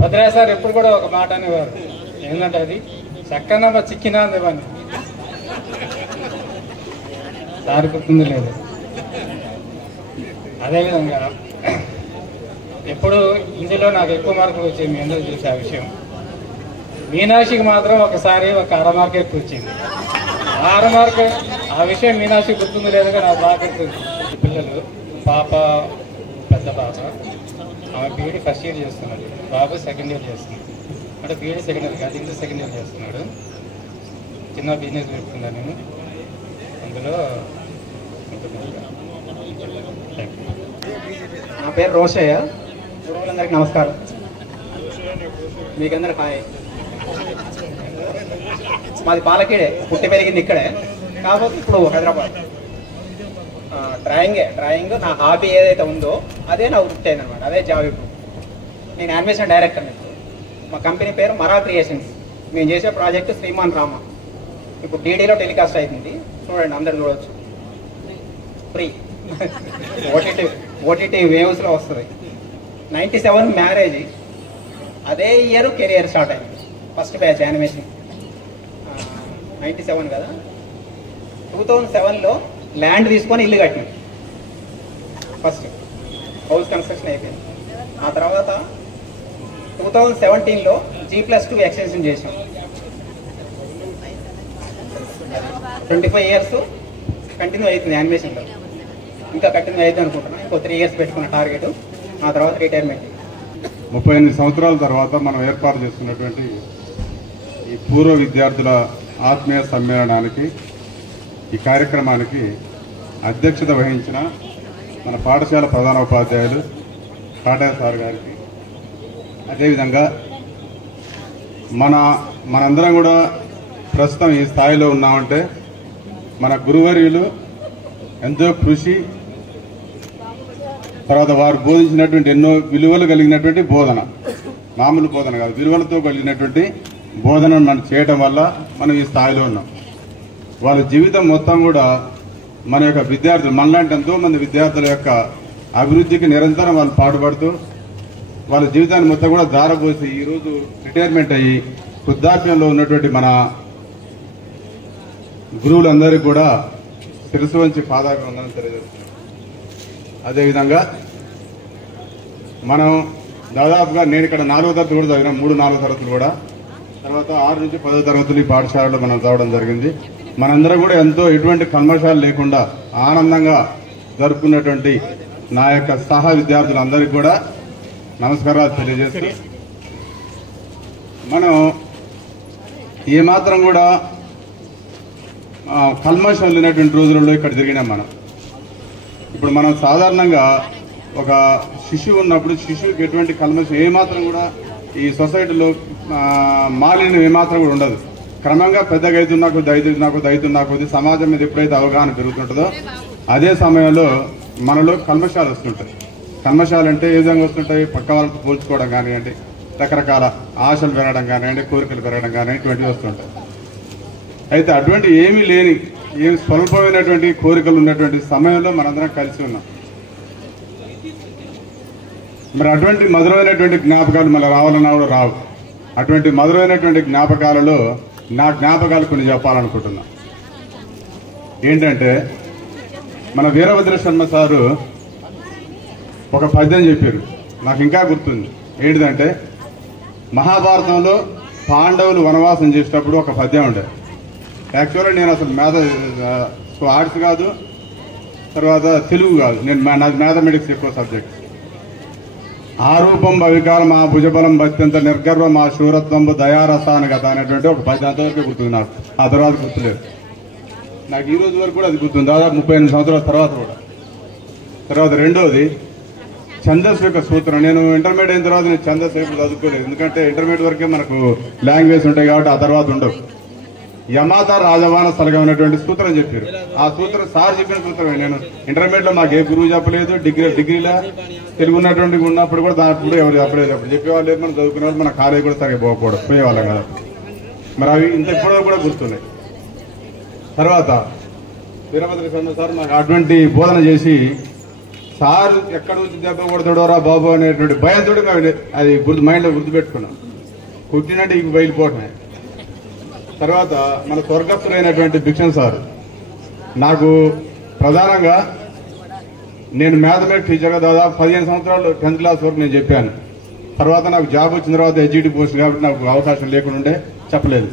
భద్రాయ సార్ ఎప్పుడు కూడా ఒక మాట అనేవారు. ఏంటంటే అది చక్కనమ్మ చిక్కినా అందేవాన్ని. సార్ గుర్తుంది లేదు. అదేవిధంగా ఎప్పుడు ఇందులో నాకు ఎక్కువ మార్కులు వచ్చేది. మీ అందరూ చూసే ఆ విషయం. మీనాక్షికి మాత్రం ఒకసారి ఒక 6 మార్కు ఎక్కువ వచ్చింది. 6 మార్కు ఆ విషయం మీనాక్షికి గుర్తుంది లేదుగా నాకు బాగా గుర్తుంది. పిల్లలు, పాప పెద్ద పాప ఆమె బీఈడి ఫస్ట్ ఇయర్ చేస్తున్నాడు, బాబు సెకండ్ ఇయర్ చేస్తున్నాడు. అంటే బీఈడి సెకండ్ ఇయర్ కాదు, ఇంగ్లీష్ సెకండ్ ఇయర్ చేస్తున్నాడు. చిన్న బిజినెస్ పెట్టుకున్నాను నేను, అందులో నా పేరు రోషయ్య. అందరికి నమస్కారం. మీకందరూ హాయ్. మాది పాలకేడే, పుట్టి పెరిగింది ఇక్కడే, కాకపోతే ఇప్పుడు హైదరాబాద్. డ్రాయింగ్ నా హాబీ ఏదైతే ఉందో అదే నా వృత్తి అయిందనమాట, అదే జాబ్. ఇప్పుడు నేను యానిమేషన్ డైరెక్టర్. మా కంపెనీ పేరు మరా క్రియేషన్స్. మేము చేసే ప్రాజెక్ట్ శ్రీమాన్ రామ. ఇప్పుడు డీడీలో టెలికాస్ట్ అవుతుంది, చూడండి, అందరు చూడవచ్చు, ఫ్రీ. ఓటీటీ వేవ్స్లో వస్తుంది. 97 మ్యారేజ్, అదే ఇయర్ కెరియర్ స్టార్ట్ అయింది. ఫస్ట్ బ్యాచ్ యానిమేషన్ 97 కదా. 2007లో ల్యాండ్ తీసుకొని ఇల్లు కట్టినాం. ఫస్ట్ హౌస్ కన్స్ట్రక్షన్ అయిపోయింది. ఆ తర్వాత 2017లో G+2 ఎక్స్టెన్షన్ చేసాం. 25 years కంటిన్యూ అవుతుంది యానిమేషన్లో. ఇంకా కంటిన్యూ అవుతుంది అనుకుంటున్నాను. ఇంకో 3 years పెట్టుకున్న టార్గెట్. ఆ తర్వాత రిటైర్మెంట్. 38 సంవత్సరాల తర్వాత మనం ఏర్పాటు చేస్తున్నటువంటి ఈ పూర్వ విద్యార్థుల ఆత్మీయ సమ్మేళనానికి, ఈ కార్యక్రమానికి అధ్యక్షత వహించిన మన పాఠశాల ప్రధానోపాధ్యాయులు కాటయ్య సార్ గారికి, అదేవిధంగా మనందరం కూడా ప్రస్తుతం ఈ స్థాయిలో ఉన్నామంటే మన గురువర్యులు ఎంతో కృషి, తర్వాత వారు బోధించినటువంటి ఎన్నో విలువలు కలిగినటువంటి బోధన, మామూలు బోధన కాదు, విలువలతో కలిగినటువంటి బోధనను మనం చేయడం వల్ల మనం ఈ స్థాయిలో ఉన్నాం. వాళ్ళ జీవితం మొత్తం కూడా మన యొక్క విద్యార్థులు, మనలాంటి ఎంతో మంది విద్యార్థుల యొక్క అభివృద్ధికి నిరంతరం వాళ్ళు పాటుపడుతూ వాళ్ళ జీవితాన్ని మొత్తం కూడా దారపోసి ఈరోజు రిటైర్మెంట్ అయ్యి వృద్ధాప్యంలో ఉన్నటువంటి మన గురువులందరికీ కూడా శిరస్సు వంచి పాదాభివందనం తెలియజేస్తున్నాం. అదేవిధంగా మనం దాదాపుగా నేను ఇక్కడ 4వ తరగతి కూడా చదివిన, 3-4 తరగతులు కూడా, తర్వాత 6 నుంచి 10వ తరగతులు ఈ పాఠశాలలో మనం చదవడం జరిగింది. మనందరం కూడా ఎంతో ఎటువంటి కల్మషాలు లేకుండా ఆనందంగా జరుపుకున్నటువంటి నా యొక్క సహా విద్యార్థులందరికీ కూడా నమస్కారాలు తెలియజేస్తూ, మనం ఏమాత్రం కూడా కల్మషం లేనటువంటి రోజులలో ఇక్కడ తిరిగినాం. ఇప్పుడు మనం సాధారణంగా ఒక శిశువు ఉన్నప్పుడు శిశువుకి ఎటువంటి కల్మషం ఏమాత్రం కూడా ఈ సొసైటీలో మాలిన్యం ఏమాత్రం కూడా ఉండదు. క్రమంగా పెద్దగా అవుతున్నా కొద్ది సమాజం మీద ఎప్పుడైతే అవగాహన పెరుగుతుంటుందో అదే సమయంలో మనలో కల్మషాలు వస్తుంటాయి. కల్మషాలు అంటే ఏ విధంగా వస్తుంటాయి? పక్క వాళ్ళతో పోల్చుకోవడం కానివ్వండి, రకరకాల ఆశలు పెరగడం కానివ్వండి, కోరికలు పెరగడం కానివ్వండి, ఇటువంటివి వస్తుంటాయి. అయితే అటువంటి ఏమీ లేని, ఏమి స్వల్పమైనటువంటి కోరికలు ఉన్నటువంటి సమయంలో మనందరం కలిసి ఉన్నాం. మరి అటువంటి మధురమైనటువంటి జ్ఞాపకాలు మళ్ళీ రావాలన్నా కూడా రావు. అటువంటి మధురమైనటువంటి జ్ఞాపకాలలో నా జ్ఞాపకాలు కొన్ని చెప్పాలనుకుంటున్నా. ఏంటంటే, మన వీరభద్ర శర్మ సారు ఒక పద్యం చెప్పారు, నాకు ఇంకా గుర్తుంది. ఏంటిదంటే, మహాభారతంలో పాండవులు వనవాసం చేసేటప్పుడు ఒక పద్యం ఉండే. యాక్చువల్గా నేను అసలు ఆర్ట్స్ కాదు, తర్వాత తెలుగు కాదు, నాది మ్యాథమెటిక్స్ ఎక్కువ సబ్జెక్ట్. ఆరూపం భవికాలం ఆ భుజబలం భత్యంత నిర్గర్వం ఆ శూరత్వంబు దయారసాను కదా అనేటువంటి ఒక పద్యం అంతవరకు గుర్తుంది నాకు. ఆ తర్వాత గుర్తులేదు నాకు. ఈ రోజు వరకు కూడా అది గుర్తుంది, దాదాపు 38 సంవత్సరాల తర్వాత కూడా. తర్వాత రెండోది ఛందస్సు యొక్క సూత్రం. నేను ఇంటర్మీడియట్ అయిన తర్వాత నేను ఛందస్సు ఎప్పుడు చదువుకోలేదు, ఎందుకంటే ఇంటర్మీడియట్ వరకే మనకు లాంగ్వేజ్ ఉంటాయి కాబట్టి ఆ తర్వాత ఉండవు. యమాత రాజవాన స్థలమైనటువంటి సూత్రం చెప్పారు. ఆ సూత్రం సార్ చెప్పిన సూత్రమే. నేను ఇంటర్మీడియట్ లో మాకు ఏ గురువు చెప్పలేదు, డిగ్రీలో తెలుగు ఉన్నప్పుడు కూడా దాంట్లో ఎవరు చెప్పలేదు. అప్పుడు చెప్పేవాళ్ళు లేదు, మనం చదువుకునే వాళ్ళు మన కాలేజీ కూడా సరిగ్గా పోయేవాళ్ళం కదా. మరి అవి ఇంత ఇప్పటివరకు కూడా గుర్తున్నాయి. తర్వాత వీరభద్ర శర్మ సార్ మాకు అటువంటి బోధన చేసి, సార్ ఎక్కడ నుంచి దెబ్బ కొడతాడోరా బాబు అనేటువంటి భయంతో అది మైండ్లో గుర్తుపెట్టుకున్నాం. కొట్టినట్టు ఇవి బయలుపోవటమే. తర్వాత మన స్వర్గస్థులైనటువంటి భిక్షన్ సార్ నాకు ప్రధానంగా, నేను మ్యాథమెటిక్స్ టీచర్గా దాదాపు 15 సంవత్సరాలు 10th క్లాస్ వరకు నేను చెప్పాను. తర్వాత నాకు జాబ్ వచ్చిన తర్వాత హెచ్ఈడి పోస్ట్ కాబట్టి నాకు అవకాశం లేకుండా చెప్పలేదు.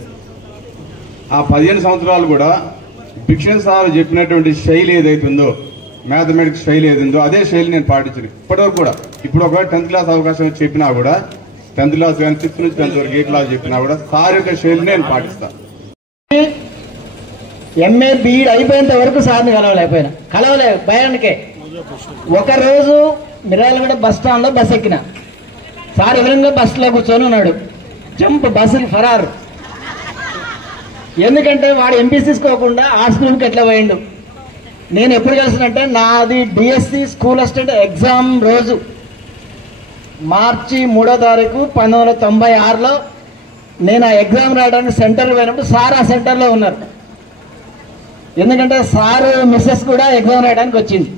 ఆ 15 సంవత్సరాలు కూడా భిక్షన్ సార్ చెప్పినటువంటి శైలి ఏదైతే ఉందో మ్యాథమెటిక్స్ శైలి ఏది ఉందో అదే శైలి నేను పాటించాను ఇప్పటివరకు కూడా. ఇప్పుడు ఒకవేళ 10th క్లాస్ అవకాశం చెప్పినా కూడా 10th క్లాస్ కానీ 6th నుంచి 10th వరకు ఏ క్లాస్ చెప్పినా కూడా సార్ యొక్క శైలిని నేను పాటిస్తాను. ఎంఏ బీఈడ్ అయిపోయేంత వరకు సార్ని కలవలే భయానికే. ఒకరోజు మిర్యాలగూడ బస్ స్టాండ్లో బస్ ఎక్కిన, సార్ ఎదురుగా బస్సులో కూర్చొని ఉన్నాడు. జంప్ బస్సుకి ఫరారు. ఎందుకంటే వాడు ఎంపీసీ తీసుకోకుండా ఆర్ట్స్ గ్రూప్కి ఎట్లా పోయిండు. నేను ఎప్పుడు కలిసినంటే నాది డిఎస్సి స్కూల్ అసిస్టెంట్ ఎగ్జామ్ రోజు మార్చి 3వ తారీఖు 1996లో నేను ఆ ఎగ్జామ్ రాయడానికి సెంటర్ పోయినప్పుడు సార్ ఆ సెంటర్లో ఉన్నారు. ఎందుకంటే సార్ మిస్సెస్ కూడా ఎగ్జామ్ రాయడానికి వచ్చింది.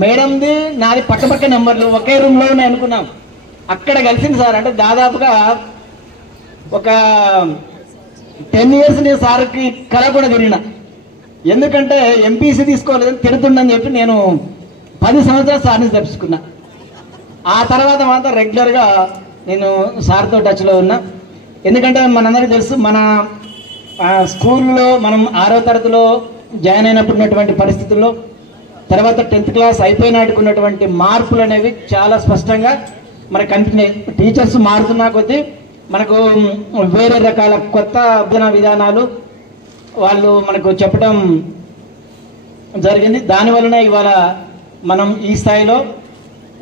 మేడంది నాది పక్క నెంబర్లు ఒకే రూమ్లో ఉన్నాయి అనుకున్నాం. అక్కడ కలిసింది సార్. అంటే దాదాపుగా ఒక 10 years నేను సార్కి కళ కూడా తిరిగిన. ఎందుకంటే ఎంపీసీ తీసుకోలేదని తిడుతుండని చెప్పి నేను 10 సంవత్సరాలు సార్ని తెప్పించుకున్నా. ఆ తర్వాత మాత్రం రెగ్యులర్గా నేను సార్తో టచ్లో ఉన్నా. ఎందుకంటే మనందరికీ తెలుసు, మన స్కూల్లో మనం 6వ తరగతిలో జాయిన్ అయినప్పుడు ఉన్నటువంటి పరిస్థితుల్లో, తర్వాత 10th క్లాస్ అయిపోయినట్టుకున్నటువంటి మార్పులు అనేవి చాలా స్పష్టంగా మనకు కనిపించాయి. టీచర్స్ మారుతున్నా కొద్దీ మనకు వేరే రకాల కొత్త అభ్యసన విధానాలు వాళ్ళు మనకు చెప్పడం జరిగింది. దానివలన ఇవాళ మనం ఈ స్థాయిలో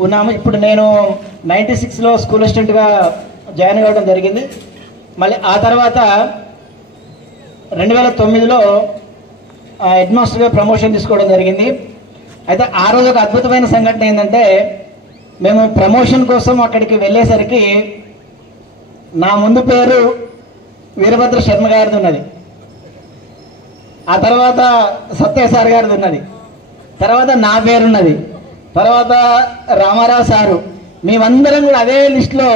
ఉన్నాము. ఇప్పుడు నేను 96లో స్కూల్ అసిస్టెంట్గా జాయిన్ అవ్వడం జరిగింది. మళ్ళీ ఆ తర్వాత 2009లో హెడ్ మాస్టర్గా ప్రమోషన్ తీసుకోవడం జరిగింది. అయితే ఆ రోజు ఒక అద్భుతమైన సంఘటన ఏంటంటే, మేము ప్రమోషన్ కోసం అక్కడికి వెళ్ళేసరికి నా ముందు పేరు వీరభద్ర శర్మ గారిది ఉన్నది, ఆ తర్వాత సత్య సార్ గారిది ఉన్నది, తర్వాత నా పేరున్నది, తర్వాత రామారావు సారు, మేమందరం కూడా అదే లిస్టులో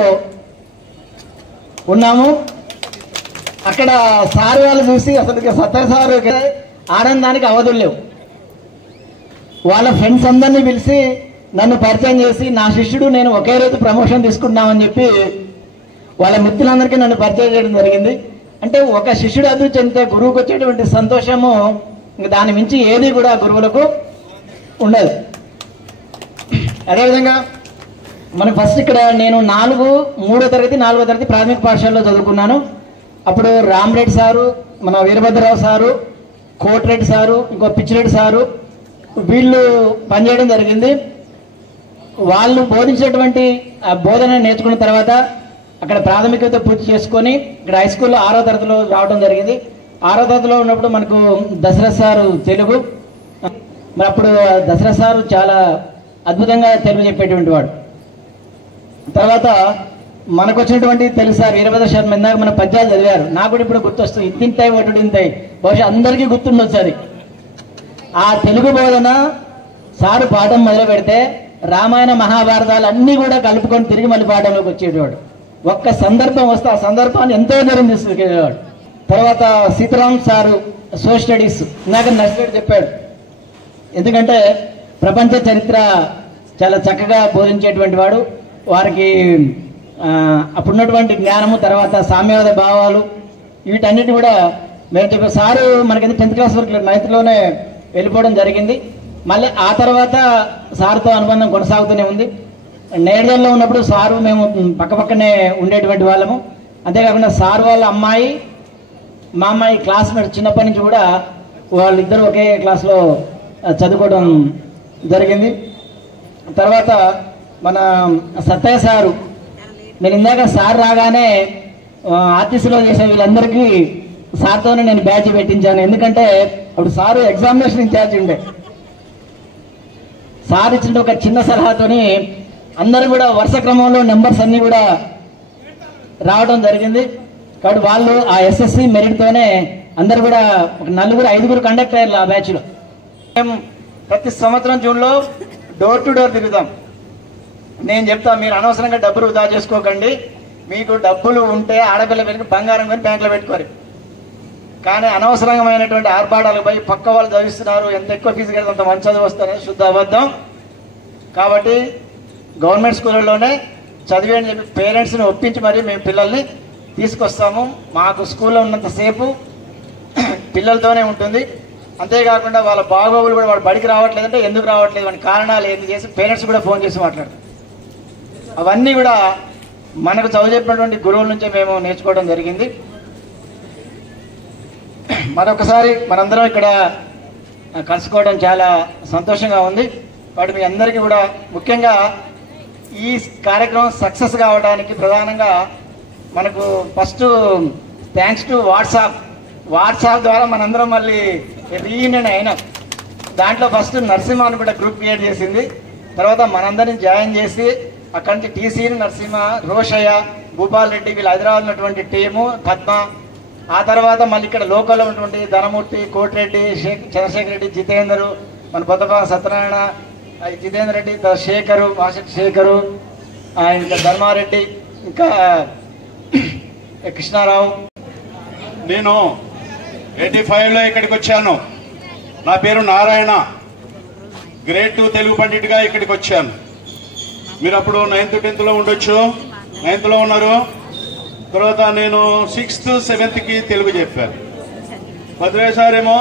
ఉన్నాము. అక్కడ సార్ వాళ్ళు చూసి అసలు సత్య సారు ఆనందానికి అవధులు లేవు. వాళ్ళ ఫ్రెండ్స్ అందరినీ పిలిచి నన్ను పరిచయం చేసి నా శిష్యుడు నేను ఒకే రోజు ప్రమోషన్ తీసుకున్నామని చెప్పి వాళ్ళ మిత్రులందరికీ నన్ను పరిచయం చేయడం జరిగింది. అంటే ఒక శిష్యుడు అభివృద్ధి చెందితే గురువుకు వచ్చేటువంటి సంతోషము ఇంకా దాని మించి ఏది కూడా గురువులకు ఉండదు. అదేవిధంగా మనకు ఫస్ట్ ఇక్కడ నేను 3వ తరగతి 4వ తరగతి ప్రాథమిక పాఠశాలలో చదువుకున్నాను. అప్పుడు రామరెడ్డి సారు, మన వీరభద్రరావు సారు, కోటిరెడ్డి సారు, ఇంకో పిచ్చిరెడ్డి సారు వీళ్ళు పనిచేయడం జరిగింది. వాళ్ళు బోధించినటువంటి బోధన నేర్చుకున్న తర్వాత అక్కడ ప్రాథమికత పూర్తి చేసుకొని ఇక్కడ హై స్కూల్లో 6వ తరగతిలో రావడం జరిగింది. 6వ తరగతిలో ఉన్నప్పుడు మనకు దశరథ్ సారు తెలుగు, మరి అప్పుడు దశరథ్ సారు చాలా అద్భుతంగా తెలుగు చెప్పేటువంటి వాడు. తర్వాత మనకు వచ్చినటువంటి తెలుగు సార్ వీరభద్ర శర్మ ఇందాక మన పద్యాలు చదివారు, నాకు కూడా ఇప్పుడు గుర్తొస్తుంది. ఇంతింతాయి ఒకటి ఇంతాయి, బహుశా అందరికీ గుర్తుండొచ్చు అది. ఆ తెలుగు బోధన సారు పాఠం మొదలు పెడితే రామాయణ మహాభారతాలు అన్నీ కూడా కలుపుకొని తిరిగి మళ్ళీ పాఠంలోకి వచ్చేటవాడు. ఒక్క సందర్భం వస్తే ఆ సందర్భాన్ని ఎంతో దూరం తీసుకెళ్ళేవాడు. తర్వాత సీతారాం సారు సోషల్ స్టడీస్ ఇందాక నర్సిరెడ్డి చెప్పాడు. ఎందుకంటే ప్రపంచ చరిత్ర చాలా చక్కగా బోధించేటువంటి వాడు. వారికి అప్పుడున్నటువంటి జ్ఞానము, తర్వాత సామ్యవాద భావాలు వీటన్నిటి కూడా మేము చెప్పే సారు మనకైతే 10th క్లాస్ వరకు 9thలోనే వెళ్ళిపోవడం జరిగింది. మళ్ళీ ఆ తర్వాత సార్తో అనుబంధం కొనసాగుతూనే ఉంది. నేడల్లో ఉన్నప్పుడు సారు మేము పక్కపక్కనే ఉండేటువంటి వాళ్ళము. అంతేకాకుండా సార్ వాళ్ళ అమ్మాయి మా అమ్మాయి క్లాస్మేట్ చిన్నప్పటి నుంచి కూడా వాళ్ళిద్దరూ ఒకే క్లాస్లో చదువుకోవడం జరిగింది. తర్వాత మన సత్తయ్య సారు, నేను ఇందాక సార్ రాగానే ఆర్టీసీలో చేసే వీళ్ళందరికీ సార్తోనే నేను బ్యాచ్ పెట్టించాను. ఎందుకంటే అప్పుడు సారు ఎగ్జామినేషన్ ఇన్ఛార్జ్ ఉండే. సార్ ఇచ్చిన ఒక చిన్న సలహాతోని అందరూ కూడా వరుస క్రమంలో నెంబర్స్ అన్నీ కూడా రావడం జరిగింది. కాబట్టి వాళ్ళు ఆ ఎస్ఎస్సి మెరిట్తోనే అందరూ కూడా ఒక 4-5 కండక్ట్ అయ్యారు ఆ బ్యాచ్లో. మేము ప్రతి సంవత్సరం జూన్లో డోర్ టు డోర్ తిరుగుతాం. నేను చెప్తా, మీరు అనవసరంగా డబ్బులు వృధా చేసుకోకండి. మీకు డబ్బులు ఉంటే ఆడపిల్ల పెరిగి బంగారం కొని బ్యాంకులో పెట్టుకోరు. కానీ అనవసరమైనటువంటి ఆర్భాటాలకు పోయి పక్క వాళ్ళు చదివిస్తున్నారు, ఎంత ఎక్కువ ఫీజు కడితే అంత మంచి చదువు వస్తారని శుద్ధ అబద్ధం. కాబట్టి గవర్నమెంట్ స్కూళ్ళలోనే చదివి అని చెప్పి పేరెంట్స్ని ఒప్పించి మరీ మేము పిల్లల్ని తీసుకొస్తాము. మాకు స్కూల్లో ఉన్నంతసేపు పిల్లలతోనే ఉంటుంది. అంతేకాకుండా వాళ్ళ బాగోగులు కూడా వాడు బడికి రావట్లేదంటే ఎందుకు రావట్లేదు అని కారణాలు ఏంది చేసి పేరెంట్స్ కూడా ఫోన్ చేసి మాట్లాడతారు. అవన్నీ కూడా మనకు చదువు చెప్పినటువంటి గురువుల నుంచే మేము నేర్చుకోవడం జరిగింది. మరొకసారి మనందరం ఇక్కడ కలుసుకోవడం చాలా సంతోషంగా ఉంది. వాటి మీ అందరికీ కూడా ముఖ్యంగా ఈ కార్యక్రమం సక్సెస్ కావడానికి ప్రధానంగా మనకు ఫస్ట్ థ్యాంక్స్ టు వాట్సాప్ ద్వారా మనందరం మళ్ళీ రీయూనియన్ అయినాం. దాంట్లో ఫస్ట్ నరసింహ అని కూడా గ్రూప్ క్రియేట్ చేసింది. తర్వాత మనందరిని జాయిన్ చేసి అక్కడి నుంచి టీసీని నరసింహ, రోషయ్య, భూపాల్ రెడ్డి వీళ్ళు హైదరాబాద్ ఉన్నటువంటి టీము, పద్మ, ఆ తర్వాత మళ్ళీ ఇక్కడ లోకల్లో ఉన్నటువంటి ధనమూర్తి, కోటిరెడ్డి, చంద్రశేఖర్ రెడ్డి, జితేందర్, మన పొద్దపా సత్యనారాయణ, జితేందర్ రెడ్డి, శేఖరు, మాషెట్టి శేఖరు, ఇంకా ధర్మారెడ్డి, ఇంకా కృష్ణారావు. నేను 85లో ఇక్కడికి వచ్చాను. నా పేరు నారాయణ. గ్రేడ్ 2 తెలుగు పండిట్గా ఇక్కడికి వచ్చాను. మీరు అప్పుడు 9th 10thలో ఉండొచ్చు, 9thలో ఉన్నారు. తర్వాత నేను 6th 7thకి తెలుగు చెప్పాను. భద్రయ్య సార్ ఏమో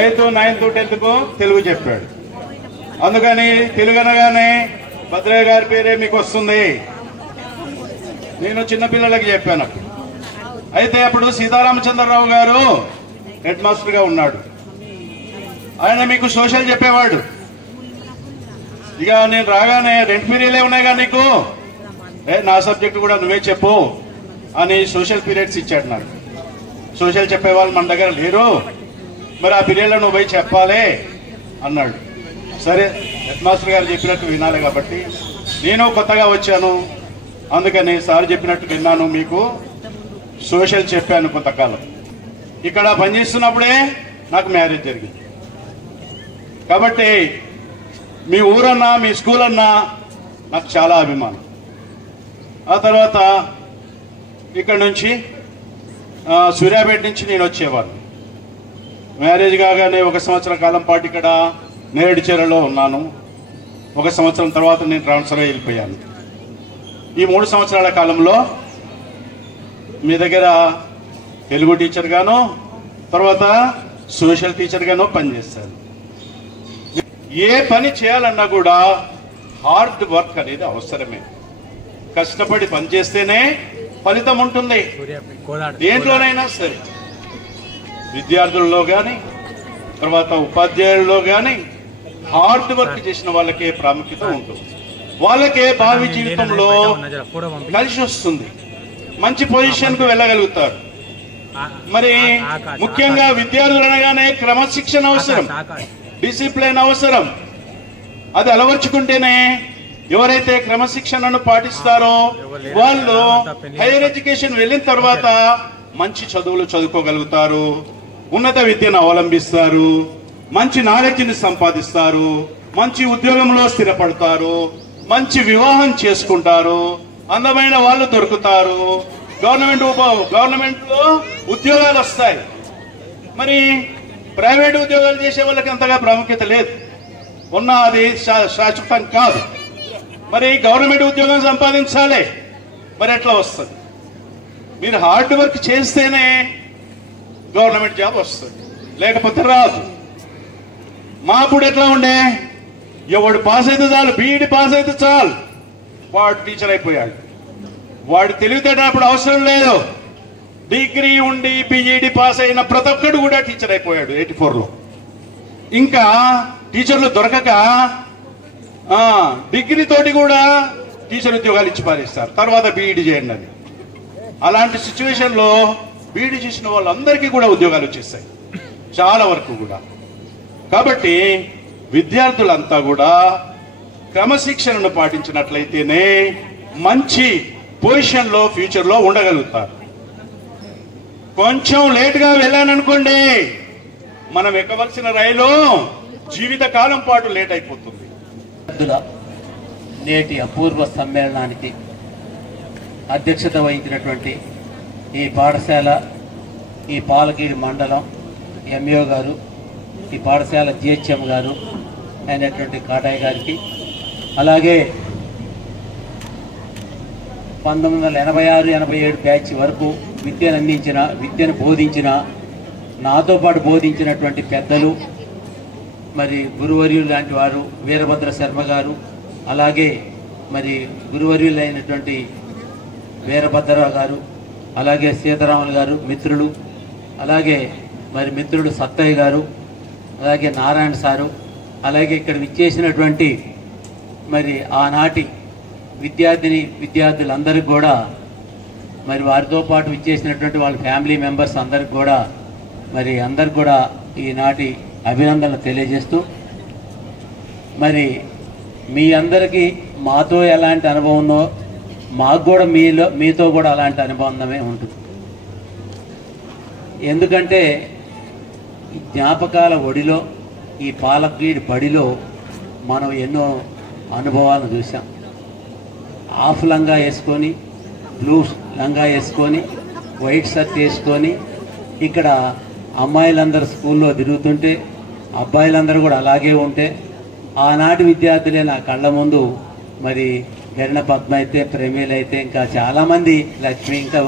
8th 9th 10thకు తెలుగు చెప్పాడు. అందుకని తెలుగు అనగానే భద్రయ్య గారి పేరే మీకు వస్తుంది. నేను చిన్నపిల్లలకి చెప్పాను. అయితే అప్పుడు సీతారామచంద్రరావు గారు హెడ్ మాస్టర్గా ఉన్నాడు. ఆయన మీకు సోషల్ చెప్పేవాడు. ఇక నేను రాగానే 2 పీరియడ్లే ఉన్నాయిగా నీకు, నా సబ్జెక్ట్ కూడా నువ్వే చెప్పు అని సోషల్ పీరియడ్స్ ఇచ్చాడు నాకు. సోషల్ చెప్పేవాళ్ళు మన దగ్గర లేరు, మరి ఆ పీరియడ్లో నువ్వు పోయి చెప్పాలి అన్నాడు. సరే, హెడ్ మాస్టర్ గారు చెప్పినట్టు వినాలి కాబట్టి నేను కొత్తగా వచ్చాను, అందుకని సార్ చెప్పినట్టు విన్నాను, మీకు సోషల్ చెప్పాను కొంతకాలం. ఇక్కడ పనిచేస్తున్నప్పుడే నాకు మ్యారేజ్ జరిగింది. కాబట్టి మీ ఊరన్నా మీ స్కూల్ అన్నా నాకు చాలా అభిమానం. ఆ తర్వాత ఇక్కడ నుంచి సూర్యాపేట నుంచి నేను వచ్చేవాడిని. మ్యారేజ్ కాగానే 1 సంవత్సర కాలం పాటు ఇక్కడ నేరేడుచెరలో ఉన్నాను. 1 సంవత్సరం తర్వాత నేను ట్రాన్స్ఫర్ అయ్యి వెళ్ళిపోయాను. ఈ 3 సంవత్సరాల కాలంలో మీ దగ్గర తెలుగు టీచర్ గాను, తర్వాత సోషల్ టీచర్ గాను పనిచేస్తాను. ఏ పని చేయాలన్నా కూడా హార్డ్ వర్క్ అనేది అవసరమే. కష్టపడి పనిచేస్తేనే ఫలితం ఉంటుంది. దేంట్లోనైనా సరే, విద్యార్థుల్లో కానీ తర్వాత ఉపాధ్యాయుల్లో కానీ హార్డ్ వర్క్ చేసిన వాళ్ళకే ప్రాముఖ్యత ఉంటుంది. వాళ్ళకే భావి జీవితంలో కలిసి వస్తుంది, మంచి పొజిషన్ కు వెళ్ళగలుగుతారు. మరి ముఖ్యంగా విద్యార్థులు అనగానే క్రమశిక్షణ అవసరం, డిసిప్లిన్ అవసరం. అది అలవర్చుకుంటేనే ఎవరైతే క్రమశిక్షణను పాటిస్తారో వాళ్ళు హైయర్ ఎడ్యుకేషన్ వెళ్ళిన తర్వాత మంచి చదువులు చదువుకోగలుగుతారు, ఉన్నత విద్యను అవలంబిస్తారు, మంచి నాలెడ్జ్ని సంపాదిస్తారు, మంచి ఉద్యోగంలో స్థిరపడతారు, మంచి వివాహం చేసుకుంటారు, అందమైన వాళ్ళు దొరుకుతారు, గవర్నమెంట్ లో ఉద్యోగాలు వస్తాయి. మరి ప్రైవేట్ ఉద్యోగాలు చేసే వాళ్ళకి అంతగా ప్రాముఖ్యత లేదు, ఉన్న అది శాశ్వతం కాదు. మరి గవర్నమెంట్ ఉద్యోగం సంపాదించాలి, మరి ఎట్లా వస్తుంది? మీరు హార్డ్ వర్క్ చేస్తేనే గవర్నమెంట్ జాబ్ వస్తుంది, లేకపోతే రాదు. మా అప్పుడు ఎట్లా ఉండే, ఎవడు పాస్ అయితే చాలు, బీఈడి పాస్ అయితే చాలు, వాడు టీచర్ అయిపోయాడు. వాడు తెలివితేట అప్పుడు అవసరం లేదు. డిగ్రీ ఉండి పీజీడీ పాస్ అయిన ప్రతి ఒక్కడు కూడా టీచర్ అయిపోయాడు 84లో. ఇంకా టీచర్లు దొరకక డిగ్రీ తోటి కూడా టీచర్ ఉద్యోగాలు ఇచ్చి పారేస్తారు, తర్వాత బీఈడీ చేయండి అని. అలాంటి సిచ్యువేషన్లో బీఈడీ చేసిన వాళ్ళందరికీ కూడా ఉద్యోగాలు వచ్చేస్తాయి, చాలా వరకు కూడా. కాబట్టి విద్యార్థులంతా కూడా క్రమశిక్షణను పాటించినట్లయితేనే మంచి పొజిషన్లో ఫ్యూచర్లో ఉండగలుగుతారు. కొంచెం లేటుగా వెళ్ళాననుకోండి, మనం ఎక్కవలసిన రైలు జీవితకాలం పాటు లేట్ అయిపోతుంది. నేటి అపూర్వ సమ్మేళనానికి అధ్యక్షత వహించినటువంటి ఈ పాఠశాల, ఈ పాలకీడు మండలం ఎంఈఓ గారు, ఈ పాఠశాల జిహెచ్ఎం గారు అయినటువంటి కాటాయ్ గారికి, అలాగే 1986-87 బ్యాచ్ వరకు విద్యను బోధించిన నాతో పాటు బోధించినటువంటి పెద్దలు, మరి గురువర్యులు లాంటి వారు వీరభద్ర శర్మ గారు, అలాగే మరి గురువర్యులైనటువంటి వీరభద్రరావు గారు, అలాగే సీతారాములు గారు మిత్రులు, అలాగే మరి మిత్రుడు సత్తయ్య గారు, అలాగే నారాయణ సారు, అలాగే ఇక్కడ విచ్చేసినటువంటి మరి ఆనాటి విద్యార్థులందరికీ కూడా, మరి వారితో పాటు విచ్చేసినటువంటి వాళ్ళ ఫ్యామిలీ మెంబర్స్ అందరికి కూడా మరి అందరికి కూడా ఈనాటి అభినందనలు తెలియజేస్తూ, మరి మీ అందరికీ మాతో ఎలాంటి అనుభవం ఉందో మాకు కూడా మీతో కూడా అలాంటి అనుబంధమే ఉంటుంది. ఎందుకంటే జ్ఞాపకాల ఒడిలో ఈ పాలకీడు బడిలో మనం ఎన్నో అనుభవాలను చూసాం. హాఫ్ లంగా వేసుకొని, బ్లూ లంగా వేసుకొని, వైట్ షర్ట్ వేసుకొని ఇక్కడ అమ్మాయిలందరూ స్కూల్లో తిరుగుతుంటే అబ్బాయిలందరూ కూడా అలాగే ఉంటే ఆనాటి విద్యార్థులే నా కళ్ళ ముందు మరి గరిణ పద్మ అయితే, ప్రేమీలు అయితే, ఇంకా చాలామంది, లక్ష్మి, ఇంకా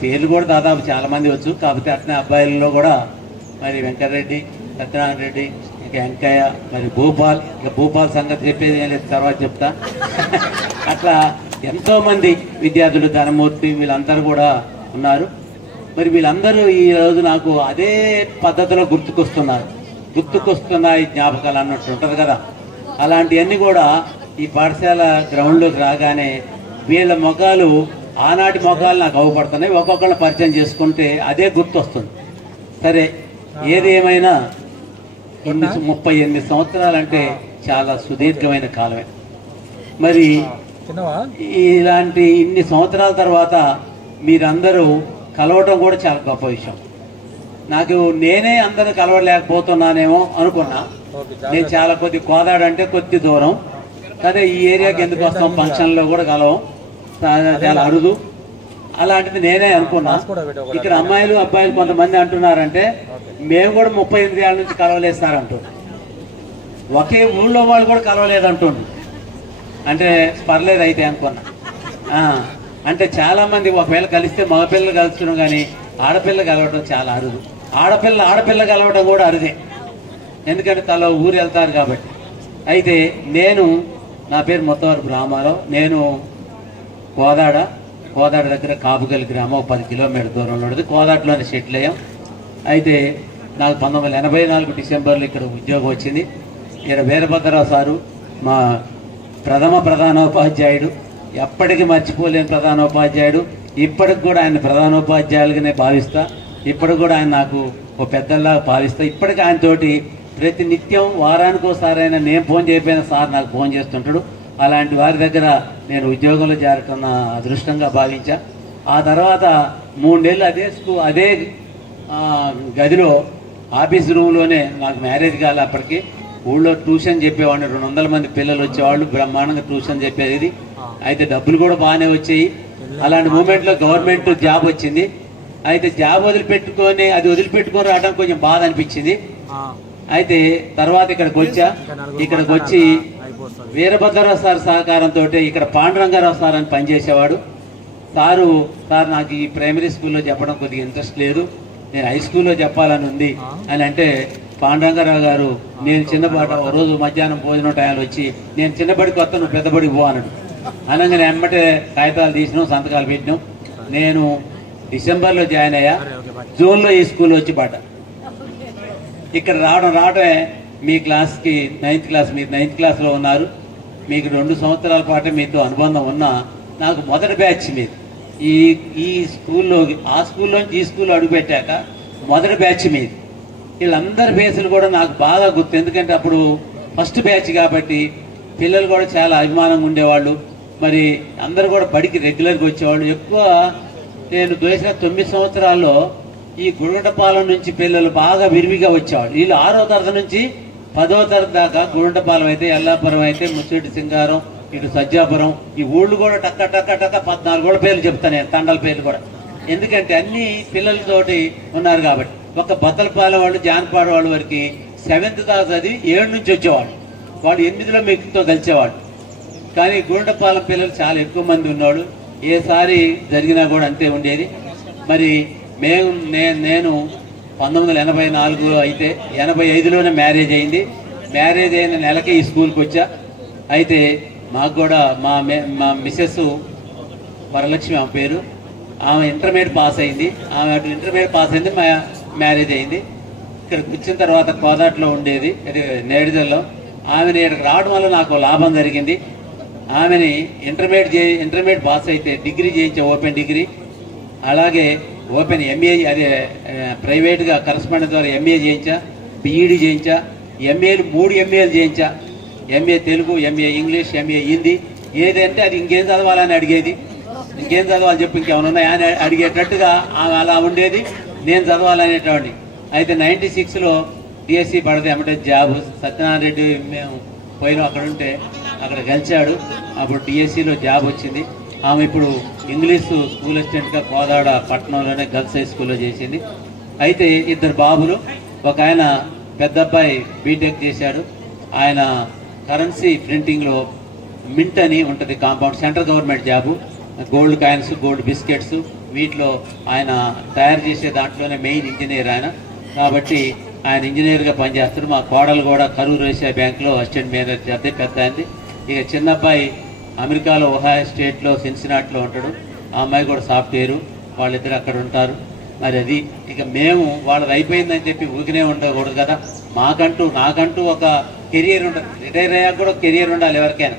పేర్లు కూడా దాదాపు చాలామంది వచ్చు. కాకపోతే అట్నే అబ్బాయిలలో కూడా మరి వెంకటరెడ్డి, సత్యనారాయణ రెడ్డి, ఇంకా వెంకయ్య, మరి భూపాల్, ఇంకా భూపాల్ సంగతి చెప్పేది నేను తర్వాత చెప్తా. అట్లా ఎంతోమంది విద్యార్థులు, ధనమూర్తి, వీళ్ళందరూ కూడా ఉన్నారు. మరి వీళ్ళందరూ ఈరోజు నాకు అదే పద్ధతిలో గుర్తుకొస్తున్నాయి జ్ఞాపకాలు అన్నట్టు ఉంటుంది కదా. అలాంటివన్నీ కూడా ఈ పాఠశాల గ్రౌండ్లోకి రాగానే వీళ్ళ మొఖాలు, ఆనాటి మొఖాలు నాకు అవపడుతున్నాయి. ఒక్కొక్కళ్ళు పరిచయం చేసుకుంటే అదే గుర్తొస్తుంది. సరే, ఏది ఏమైనా 38 సంవత్సరాలంటే చాలా సుదీర్ఘమైన కాలమే. మరి ఇలాంటి ఇన్ని సంవత్సరాల తర్వాత మీరందరూ కలవటం కూడా చాలా గొప్ప విషయం. నాకు నేనే అందరూ కలవలేకపోతున్నానేమో అనుకున్నా. నేను చాలా కొద్ది కోదాడు అంటే కొద్ది దూరం, కానీ ఈ ఏరియాకి ఎందుకు వస్తాం, ఫంక్షన్లో కూడా కలవం, చాలా అరుదు. అలాంటిది నేనే అనుకున్నా. ఇక్కడ అమ్మాయిలు అబ్బాయిలు కొంతమంది అంటున్నారంటే మేము కూడా 38 ఏళ్ళ నుంచి కలవలేస్తారంటున్నారు. ఒకే ఊళ్ళో వాళ్ళు కూడా కలవలేదంటుండ్రు. అంటే పర్లేదు అయితే అనుకున్నా. అంటే చాలా మంది ఒకవేళ కలిస్తే మగపిల్లలు కలుస్తున్నాం, కానీ ఆడపిల్ల కలవడం చాలా అరుదు. ఆడపిల్ల కలవడం కూడా అరుదే, ఎందుకంటే తల ఊరు వెళ్తారు కాబట్టి. అయితే నా పేరు మొత్తవరపు రామారావు. నేను కోదాడ దగ్గర కాపుగల్ గ్రామం 10 కిలోమీటర్ దూరంలో ఉంటుంది. కోదాడలోనే సెటిల్ అయ్యాం. అయితే నాకు 1984 డిసెంబర్లో ఇక్కడ ఉద్యోగం వచ్చింది. ఇక్కడ వీరభద్రరావు సారు మా ప్రధానోపాధ్యాయుడు, ఎప్పటికీ మర్చిపోలేని ప్రధానోపాధ్యాయుడు. ఇప్పటికి కూడా ఆయన ప్రధానోపాధ్యాయులుగానే భావిస్తా. ఇప్పటికి కూడా ఆయన నాకు ఓ పెద్దల్లాగా భావిస్తా. ఇప్పటికీ ఆయనతోటి ప్రతి నిత్యం వారానికి ఒకసారైనా నేను ఫోన్ చేయకపోయినా సార్ నాకు ఫోన్ చేస్తుంటాడు. అలాంటి వారి దగ్గర నేను ఉద్యోగంలో చేరటం నా అదృష్టంగా భావించా. ఆ తర్వాత 3 నెలలు అదే గదిలో ఆఫీస్ రూమ్లోనే నాకు మ్యారేజ్ కాలే. అప్పటికి ఊళ్ళో ట్యూషన్ చెప్పేవాడిని. 200 మంది పిల్లలు వచ్చేవాళ్ళు, బ్రహ్మాండంగా ట్యూషన్ చెప్పేది. అయితే డబ్బులు కూడా బాగానే వచ్చాయి. అలాంటి మూమెంట్లో గవర్నమెంట్ జాబ్ వచ్చింది. అయితే జాబ్ వదిలిపెట్టుకొని రావడం కొంచెం బాధ అనిపించింది. అయితే తర్వాత ఇక్కడికి వచ్చి వీరభద్రరావు సార్ సహకారంతో ఇక్కడ పాండురంగారావు సార్ అని పనిచేసేవాడు. సార్ నాకు ఈ ప్రైమరీ స్కూల్లో చెప్పడం కొద్దిగా ఇంట్రెస్ట్ లేదు, నేను హై స్కూల్లో చెప్పాలని ఉంది అని అంటే, పాండురంగారావు గారు నేను చిన్నపాట ఒక రోజు మధ్యాహ్నం భోజనం టైంలో వచ్చి, నేను చిన్నబడికి వస్తా, నువ్వు పెద్దబడికి పో అన్నాడు. అనగానే ఎమ్మటే కాగితాలు తీసినాం, సంతకాలు పెట్టినాం. నేను డిసెంబర్లో జాయిన్ అయ్యా. జూన్లో ఈ స్కూల్ వచ్చి ఇక్కడ రావడమే మీ క్లాస్కి 9th క్లాస్, మీరు 9th క్లాస్లో ఉన్నారు. మీకు 2 సంవత్సరాల పాటు మీతో అనుబంధం ఉన్నా నాకు మొదటి బ్యాచ్ మీద ఈ స్కూల్లో, ఆ స్కూల్లోంచి ఈ స్కూల్లో అడుగుపెట్టాక మొదటి బ్యాచ్ మీద వీళ్ళందరి ఫేసులు కూడా నాకు బాగా గుర్తు. ఎందుకంటే అప్పుడు ఫస్ట్ బ్యాచ్ కాబట్టి పిల్లలు కూడా చాలా అభిమానంగా ఉండేవాళ్ళు. మరి అందరూ కూడా బడికి రెగ్యులర్గా వచ్చేవాళ్ళు. ఎక్కువ నేను దోసిన 9 సంవత్సరాల్లో ఈ గురుగంటపాలెం నుంచి పిల్లలు బాగా విరివిగా వచ్చేవాళ్ళు. వీళ్ళు 6వ తరగతి నుంచి 10వ తరగతి దాకా గురుగంటపాలెం అయితే, ఎల్లాపురం అయితే, ముసిరెడ్డి సింగారం, ఇటు సజ్జాపురం, ఈ ఊళ్ళు కూడా టక్క 14 పేర్లు చెప్తాను నేను, తండల పేర్లు కూడా. ఎందుకంటే అన్ని పిల్లలతోటి ఉన్నారు కాబట్టి. ఒక బత్తలపాలెం వాళ్ళు, జానపాడు వాళ్ళ వరకు 7th దాకా చదివి 7 నుంచి వచ్చేవాళ్ళు. వాళ్ళు 8లో మీతో కలిసేవాళ్ళు. కానీ గురుగంటపాలెం పిల్లలు చాలా ఎక్కువ మంది ఉన్నాడు. ఏసారి జరిగినా కూడా అంతే ఉండేది. మరి నేను 1984 అయితే 85లోనే మ్యారేజ్ అయింది. మ్యారేజ్ అయిన నెలకే ఈ స్కూల్కి వచ్చా. అయితే మాకు కూడా మా మిస్సెస్ వరలక్ష్మి ఆమె పేరు, ఆమె ఇంటర్మీడియట్ పాస్ అయింది. ఆమె అటు ఇంటర్మీడియట్ పాస్ అయింది, మా మ్యారేజ్ అయింది. ఇక్కడికి వచ్చిన తర్వాత కోదాట్లో ఉండేది నేడిదల్లో. ఆమెని ఇక్కడికి రావడం వల్ల నాకు లాభం జరిగింది. ఆమెని ఇంటర్మీడియట్ పాస్ అయితే డిగ్రీ చేయించా, ఓపెన్ డిగ్రీ. అలాగే ఓపెన్ ఎంఏ, అదే ప్రైవేట్గా కరస్పాండెన్స్ ద్వారా ఎంఏ చేయించా, బీఈడీ చేయించా, ఎంఏలు 3 ఎంఏలు చేయించా. MA Telugu, MA English, MA Hindi. ఏదంటే అది ఇంకేం చదవాలని అడిగేది. ఇంకేం చదవాలి చెప్పు, ఇంకేమైనా ఉన్నాయా అని అడిగేటట్టుగా ఆమె అలా ఉండేది, నేను చదవాలనేటువంటి. అయితే 96లో డిఎస్సి పడితే అమ్మటే జాబ్. సత్యనారాయణ రెడ్డి మేము పోయినా అక్కడ ఉంటే అక్కడ గెలిచాడు. అప్పుడు డిఎస్సిలో జాబ్ వచ్చింది. ఆమె ఇప్పుడు ఇంగ్లీష్ స్కూల్ అసిస్టెంట్గా కోదాడ పట్టణంలోనే గర్ల్స్ హై స్కూల్లో చేసింది. అయితే 2 బాబులు. ఒక ఆయన పెద్ద అబ్బాయి బీటెక్ చేశాడు. ఆయన కరెన్సీ ప్రింటింగ్లో మింట్ అని ఉంటుంది compound, central government job. Gold coins, gold biscuits వీటిలో ఆయన తయారు చేసే దాంట్లోనే మెయిన్ ఇంజనీర్ ఆయన. కాబట్టి ఆయన ఇంజనీర్గా పనిచేస్తాడు. మా కోడలు కూడా కరూర్ ఏషియా బ్యాంక్లో అసిస్టెంట్ మేనేజర్ చేస్తే పెద్ద అయింది. ఇక చిన్న అబ్బాయి అమెరికాలో ఒహాయో స్టేట్లో సిన్సినాట్లో ఉంటాడు. ఆ అమ్మాయి కూడా సాఫ్ట్వేరు. వాళ్ళిద్దరు అక్కడ ఉంటారు. మరి అది ఇక మేము వాళ్ళది అయిపోయిందని చెప్పి ఊరికనే ఉండకూడదు కదా. నాకంటూ ఒక కెరియర్ ఉంటుంది. రిటైర్ అయ్యాక కూడా కెరియర్ ఉండాలి ఎవరికైనా.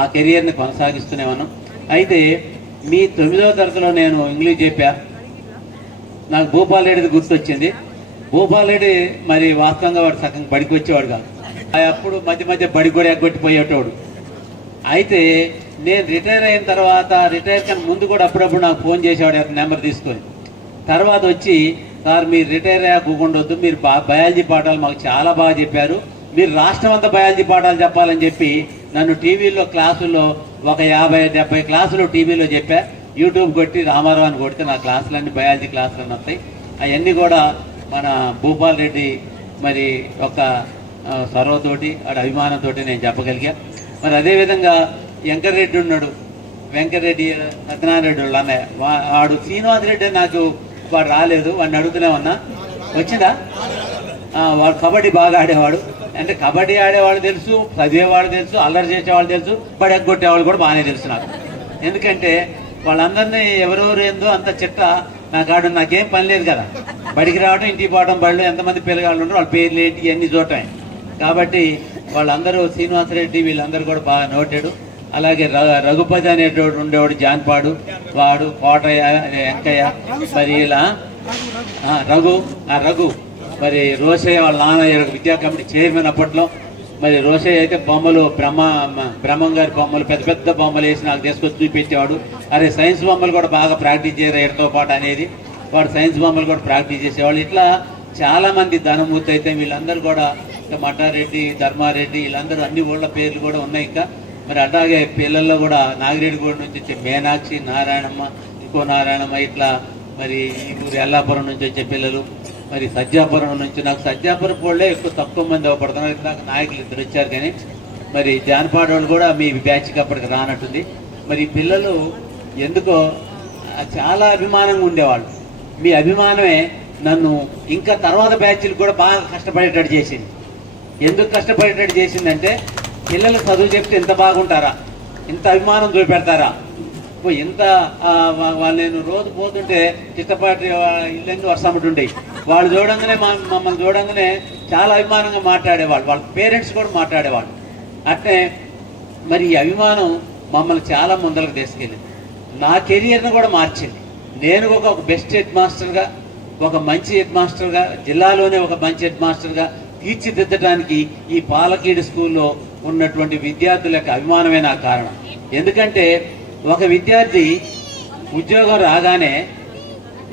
ఆ కెరియర్ని కొనసాగిస్తూనే ఉన్నాం. అయితే మీ 9వ తరగతిలో నేను ఇంగ్లీష్ చెప్పా. నాకు భూపాల్ రెడ్డిది గుర్తొచ్చింది. భూపాల్ రెడ్డి మరి వాస్తవంగా వాడు సగం బడికి వచ్చేవాడు కాదు. అప్పుడు మధ్య బడి కూడా ఎగ్గొట్టిపోయేటోడు. అయితే నేను రిటైర్ అయిన తర్వాత, రిటైర్ కన్నా ముందు కూడా అప్పుడప్పుడు నాకు ఫోన్ చేసేవాడు నెంబర్ తీసుకొని. తర్వాత వచ్చి, సార్ మీరు రిటైర్ అయ్యాక ఉండొద్దు, మీరు బయాలజీ పాఠాలు మాకు చాలా బాగా చెప్పారు, మీరు రాష్ట్రం అంతా బయాలజీ పాఠాలు చెప్పాలని చెప్పి నన్ను టీవీలో క్లాసుల్లో ఒక 50-70 క్లాసులు టీవీలో చెప్పా. యూట్యూబ్ కొట్టి రామారావు అని కొడితే నా క్లాసులన్నీ బయాలజీ క్లాసులు వస్తాయి. అవన్నీ కూడా మన భూపాల్ రెడ్డి మరి ఒక సొరవతోటి వాడి అభిమానంతో నేను చెప్పగలిగా. మరి అదేవిధంగా వెంకటరెడ్డి ఉన్నాడు, వెంకటరెడ్డి సత్యనారాయణ రెడ్డి వాళ్ళు అన్నయ్య. వాడు శ్రీనివాస్ రెడ్డి నాకు వాడు రాలేదు, వాడిని అడుగుతూనే ఉన్నా. వచ్చిందా? వాడు కబడ్డీ బాగా ఆడేవాడు. అంటే కబడ్డీ ఆడేవాళ్ళు తెలుసు, చదివేవాళ్ళు తెలుసు, అల్లరి చేసేవాళ్ళు తెలుసు, బడెగ్గొట్టేవాళ్ళు కూడా బాగానే తెలుసు నాకు. ఎందుకంటే వాళ్ళందరినీ ఎవరెవరు ఏందో అంత చిట్ట నాకేం పని లేదు కదా. బడికి రావడం, ఇంటికి పోవడం, బడిలో ఎంతమంది పిల్లగాళ్ళు ఉంటారు, వాళ్ళ పేర్లు ఏంటి ఇవన్నీ చూడటమే. కాబట్టి వాళ్ళందరూ శ్రీనివాసరెడ్డి వీళ్ళందరూ కూడా బాగా నోటాడు. అలాగే రఘుపతి అనేటోడు ఉండేవాడు, జాన్పాడు, వాడు కోటయ్య, వెంకయ్య, మరి ఇలా రఘు మరి రోషయ్య వాళ్ళ నాన్న విద్యా కమిటీ చైర్మన్ అప్పట్లో. మరి రోషయ్య అయితే బొమ్మలు బ్రహ్మం గారి బొమ్మలు పెద్ద పెద్ద బొమ్మలు వేసి నాకు తీసుకొచ్చి చూపించేవాడు. అరే సైన్స్ బొమ్మలు కూడా బాగా ప్రాక్టీస్ చేయరు ఎడతో పాటు అనేది. వాడు సైన్స్ బొమ్మలు కూడా ప్రాక్టీస్ చేసేవాళ్ళు. ఇట్లా చాలా మంది ధనమూర్తి అయితే వీళ్ళందరూ కూడా, ఇంకా మఠారెడ్డి, ధర్మారెడ్డి, వీళ్ళందరూ అన్ని ఊళ్ళ పేర్లు కూడా ఉన్నాయి. ఇంకా మరి అట్లాగే పిల్లల్లో కూడా నాగిరెడ్డిగూడ నుంచి వచ్చే మీనాక్షి, నారాయణమ్మ, ఇంకో నారాయణమ్మ, ఇట్లా మరి ఊరు ఎల్లాపురం నుంచి వచ్చే పిల్లలు, మరి సజ్జాపురం నుంచి. నాకు సజ్జాపురం వాళ్ళే ఎక్కువ తక్కువ మంది అవపడుతున్నారు. నాకు నాయకులు 2 వచ్చారు కానీ మరి జానపాడు వాళ్ళు కూడా మీ బ్యాచ్కి అప్పటికి రానట్టుంది. మరి పిల్లలు ఎందుకో చాలా అభిమానంగా ఉండేవాళ్ళు. మీ అభిమానమే నన్ను ఇంకా తర్వాత బ్యాచ్లు కూడా బాగా కష్టపడేటట్టు చేసింది. ఎందుకు కష్టపడేటట్టు చేసిందంటే, పిల్లలు చదువు చెప్తే ఎంత బాగుంటారా, ఇంత అభిమానం చూపెడతారా. ఇంత నేను రోజు పోతుంటే చిత్తపాటి ఇల్లన్నీ వర్షమటుండేవి. వాళ్ళు చూడంగానే మమ్మల్ని చూడంగానే చాలా అభిమానంగా మాట్లాడేవాళ్ళు. వాళ్ళ పేరెంట్స్ కూడా మాట్లాడేవాళ్ళు. అట్లే మరి ఈ అభిమానం మమ్మల్ని చాలా ముందరకు తీసుకెళ్ళింది. నా కెరియర్ను కూడా మార్చింది. నేను ఒక బెస్ట్ హెడ్ మాస్టర్గా, ఒక మంచి హెడ్ మాస్టర్గా, జిల్లాలోనే ఒక మంచి హెడ్ మాస్టర్గా తీర్చిదిద్దడానికి ఈ పాలకీడు స్కూల్లో ఉన్నటువంటి విద్యార్థుల యొక్క అభిమానమే నాకు కారణం. ఎందుకంటే ఒక విద్యార్థి ఉద్యోగం రాగానే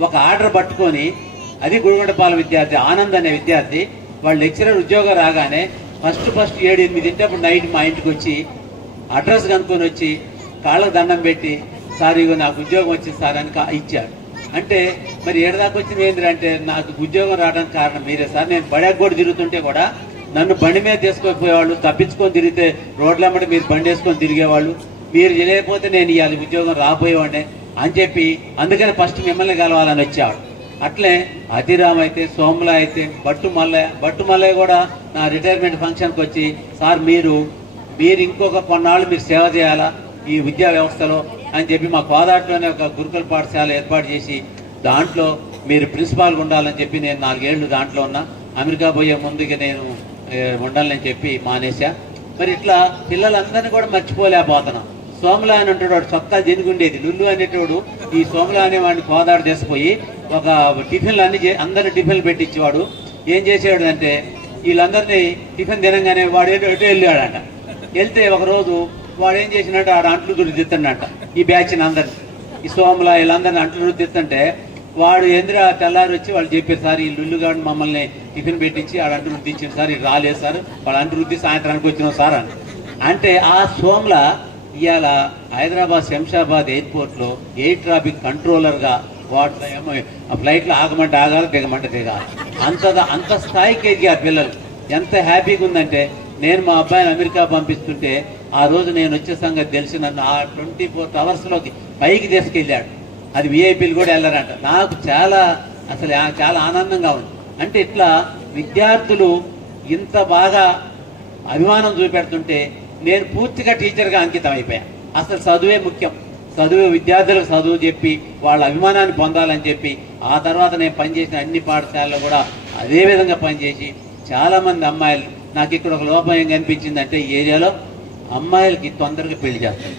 ఒక ఆర్డర్ పట్టుకొని, అది గుడిగొండపాలెం విద్యార్థి ఆనంద్ అనే విద్యార్థి, వాళ్ళ లెక్చరర్ ఉద్యోగం రాగానే ఫస్ట్ 7-8 నైట్ మా ఇంటికి వచ్చి అడ్రస్ కనుక్కొని వచ్చి కాళ్ళకు దండం పెట్టి, సార్ ఇగో నాకు ఉద్యోగం వచ్చింది సార్ అని ఇచ్చాడు. అంటే మరి ఏడదాకా వచ్చింది ఏంటంటే, నాకు ఉద్యోగం రావడానికి కారణం మీరే సార్. నేను బడెగ్గొడి తిరుగుతుంటే కూడా నన్ను బండి మీద తీసుకొనిపోయేవాళ్ళు, తప్పించుకొని తిరిగితే రోడ్లమ్మటి మీరు బండి వేసుకొని తిరిగేవాళ్ళు. మీరు చేయలేకపోతే నేను ఇవాళ ఉద్యోగం రాబోయేవాడిని అని చెప్పి, అందుకని ఫస్ట్ మిమ్మల్ని కలవాలని వచ్చాడు. అట్లే అతిరామ్ అయితే, సోమల అయితే, బట్టు మల్లయ్య కూడా నా రిటైర్మెంట్ ఫంక్షన్కి వచ్చి, సార్ మీరు ఇంకొక కొన్నాళ్ళు మీరు సేవ చేయాలా ఈ విద్యా వ్యవస్థలో అని చెప్పి మా కోదాట్లోనే ఒక గురుకుల పాఠశాల ఏర్పాటు చేసి దాంట్లో మీరు ప్రిన్సిపాల్గా ఉండాలని చెప్పి నేను 4 ఏళ్ళు దాంట్లో ఉన్నా. అమెరికా పోయే ముందుగా నేను ఉండాలని చెప్పి మానేశా. మరి ఇట్లా పిల్లలందరినీ కూడా మర్చిపోలేకపోతున్నా. సోమల అని ఉంటాడు, వాడు చొక్కా జనిగుండేది. లుల్లు అనేటోడు ఈ సోమల అనేవాడిని కోదాడు చేసిపోయి ఒక టిఫిన్లు అందరినీ టిఫిన్లు పెట్టించేవాడు. ఏం చేసేవాడు అంటే వీళ్ళందరినీ టిఫిన్ తినంగానే వాడు ఎటు వెళ్ళాడంట. వెళ్తే ఒకరోజు వాడు ఏం చేసినట్టు ఆడ అంట్లు రుద్దిస్తాడంట ఈ బ్యాచ్ని అందరినీ. ఈ సోమల వీళ్ళందరినీ అంట్లు రుద్దిస్తుంటే వాడు ఎందుకు తెల్లారి వచ్చి వాళ్ళు చెప్పారు, సార్ ఈ లుల్లుగాడు మమ్మల్ని టిఫిన్ పెట్టించి ఆడ అంటు రుద్దించారు సార్, ఇది రాలేదు సార్, వాళ్ళు అంటు రుద్ది సాయంత్రానికి వచ్చినాం సార్ అని. అంటే ఆ సోమల ఇవాళ హైదరాబాద్ శంషాబాద్ ఎయిర్పోర్ట్లో ఎయిర్ ట్రాఫిక్ కంట్రోలర్గా వాటిలో ఏమో ఫ్లైట్లో ఆగమంటే ఆగాలి, దిగమంటే దిగాలి. అంత స్థాయికి ఎదిగారు పిల్లలు. ఎంత హ్యాపీగా ఉందంటే నేను మా అబ్బాయిని అమెరికా పంపిస్తుంటే ఆ రోజు నేను వచ్చే సంగతి తెలిసి నన్ను ఆ 24 అవర్స్లోకి పైకి తీసుకెళ్ళాడు. అది విఐపీలు కూడా వెళ్ళారంట. నాకు చాలా ఆనందంగా ఉంది. అంటే ఇట్లా విద్యార్థులు ఇంత బాగా అభిమానం చూపెడుతుంటే నేను పూర్తిగా టీచర్గా అంకితం అయిపోయాను. అసలు చదువే ముఖ్యం. విద్యార్థులకు చదువు చెప్పి వాళ్ళ అభిమానాన్ని పొందాలని చెప్పి ఆ తర్వాత నేను పనిచేసిన అన్ని పాఠశాలలో కూడా అదే విధంగా పనిచేసి చాలామంది అమ్మాయిలు, నాకు ఇక్కడ ఒక లోపం ఏం కనిపించిందంటే ఈ ఏరియాలో అమ్మాయిలకి తొందరగా పెళ్లి చేస్తారు.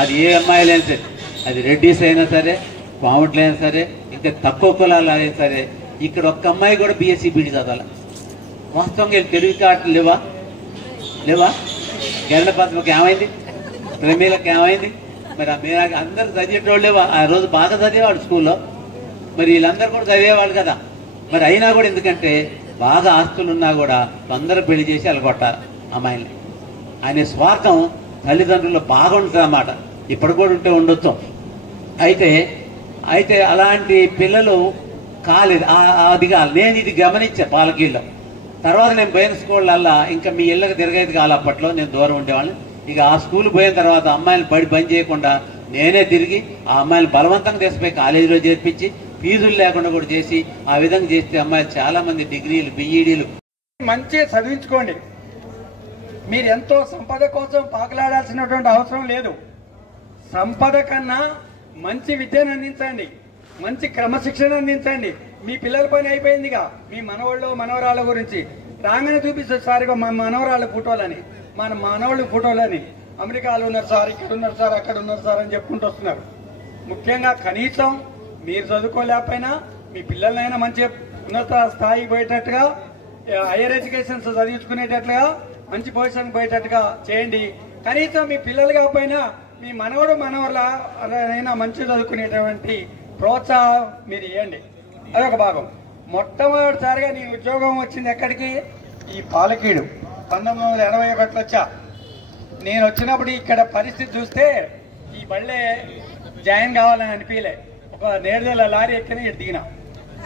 అది ఏ అమ్మాయిలైనా సరే, అది రెడ్డిస్ అయినా సరే, పాముట్లు అయినా సరే, ఇంకా తక్కువ కులాలు అయినా సరే, ఇక్కడ ఒక్క అమ్మాయి కూడా బీఎస్సీ బీడీ చదవాలి. వాస్తవంగా తెలుగు కార్డులు లేవా? గెరడ పద్మకి ఏమైంది? ప్రమేలకు ఏమైంది? మరి ఆ మీనాకి అందరూ చదివేటోళ్ళు లేవా? ఆ రోజు బాగా చదివేవాడు స్కూల్లో. మరి వీళ్ళందరూ కూడా చదివేవాళ్ళు కదా. మరి అయినా కూడా ఎందుకంటే బాగా ఆస్తులు ఉన్నా కూడా తొందర పెళ్లి చేసి అలగొట్టారు అమ్మాయిని అనే స్వార్థం తల్లిదండ్రుల్లో బాగుంటుంది అన్నమాట. ఇప్పుడు కూడా ఉంటే ఉండొచ్చు. అయితే అలాంటి పిల్లలు కాలేదు. అది కాదు, నేను ఇది గమనించా పాలకీల్లో. తర్వాత నేను పోయిన స్కూళ్ళల్లా ఇంకా మీ ఇళ్ళకి తిరగేది కాదు. అప్పట్లో నేను దూరం ఉండేవాళ్ళని. ఇక ఆ స్కూల్ పోయిన తర్వాత అమ్మాయిలు బంద్ చేయకుండా నేనే తిరిగి ఆ అమ్మాయిలు బలవంతంగా తీసుకుపోయి కాలేజీలో చేర్పించి ఫీజులు లేకుండా కూడా చేసి ఆ విధంగా చేస్తే అమ్మాయిలు చాలా మంది డిగ్రీలు, బిఈడీలు మంచి చదివించుకోండి. మీరు ఎంతో సంపద కోసం పాకులాడాల్సినటువంటి అవసరం లేదు. సంపద కన్నా మంచి విద్యను అందించండి, మంచి క్రమశిక్షణ అందించండి. మీ పిల్లల పని అయిపోయిందిగా. మీ మనవాళ్ళు మనవరాళ్ళ గురించి రాగానే చూపిస్తారు సార్గా మా మనవరాళ్ళ ఫోటోలని, మన మనవాళ్ళ ఫోటోలని. అమెరికాలో ఉన్నారు సార్, ఇక్కడ ఉన్నారు సార్, అక్కడ ఉన్నారు సార్ అని చెప్పుకుంటూ వస్తున్నారు. ముఖ్యంగా కనీసం మీరు చదువుకోలేకపోయినా మీ పిల్లలైనా మంచి ఉన్నత స్థాయికి పోయేటట్టుగా, హైయర్ ఎడ్యుకేషన్స్ చదివించుకునేటట్లుగా, మంచి పొజిషన్ పోయేటట్టుగా చేయండి. కనీసం మీ పిల్లలు కాకపోయినా మీ మనవడు మనవరైనా మంచి చదువుకునేటువంటి ప్రోత్సాహం మీరు ఇవ్వండి. అదొక భాగం. మొట్టమొదటిసారిగా నీ ఉద్యోగం వచ్చింది ఎక్కడికి? ఈ పాలకీడు. 1981లో వచ్చా. నేను వచ్చినప్పుడు ఇక్కడ పరిస్థితి చూస్తే ఈ బళ్ళే జాయిన్ కావాలని అనిపించలే. ఒక నేడుదల లారీ ఎక్కిన ఇటు దిగిన.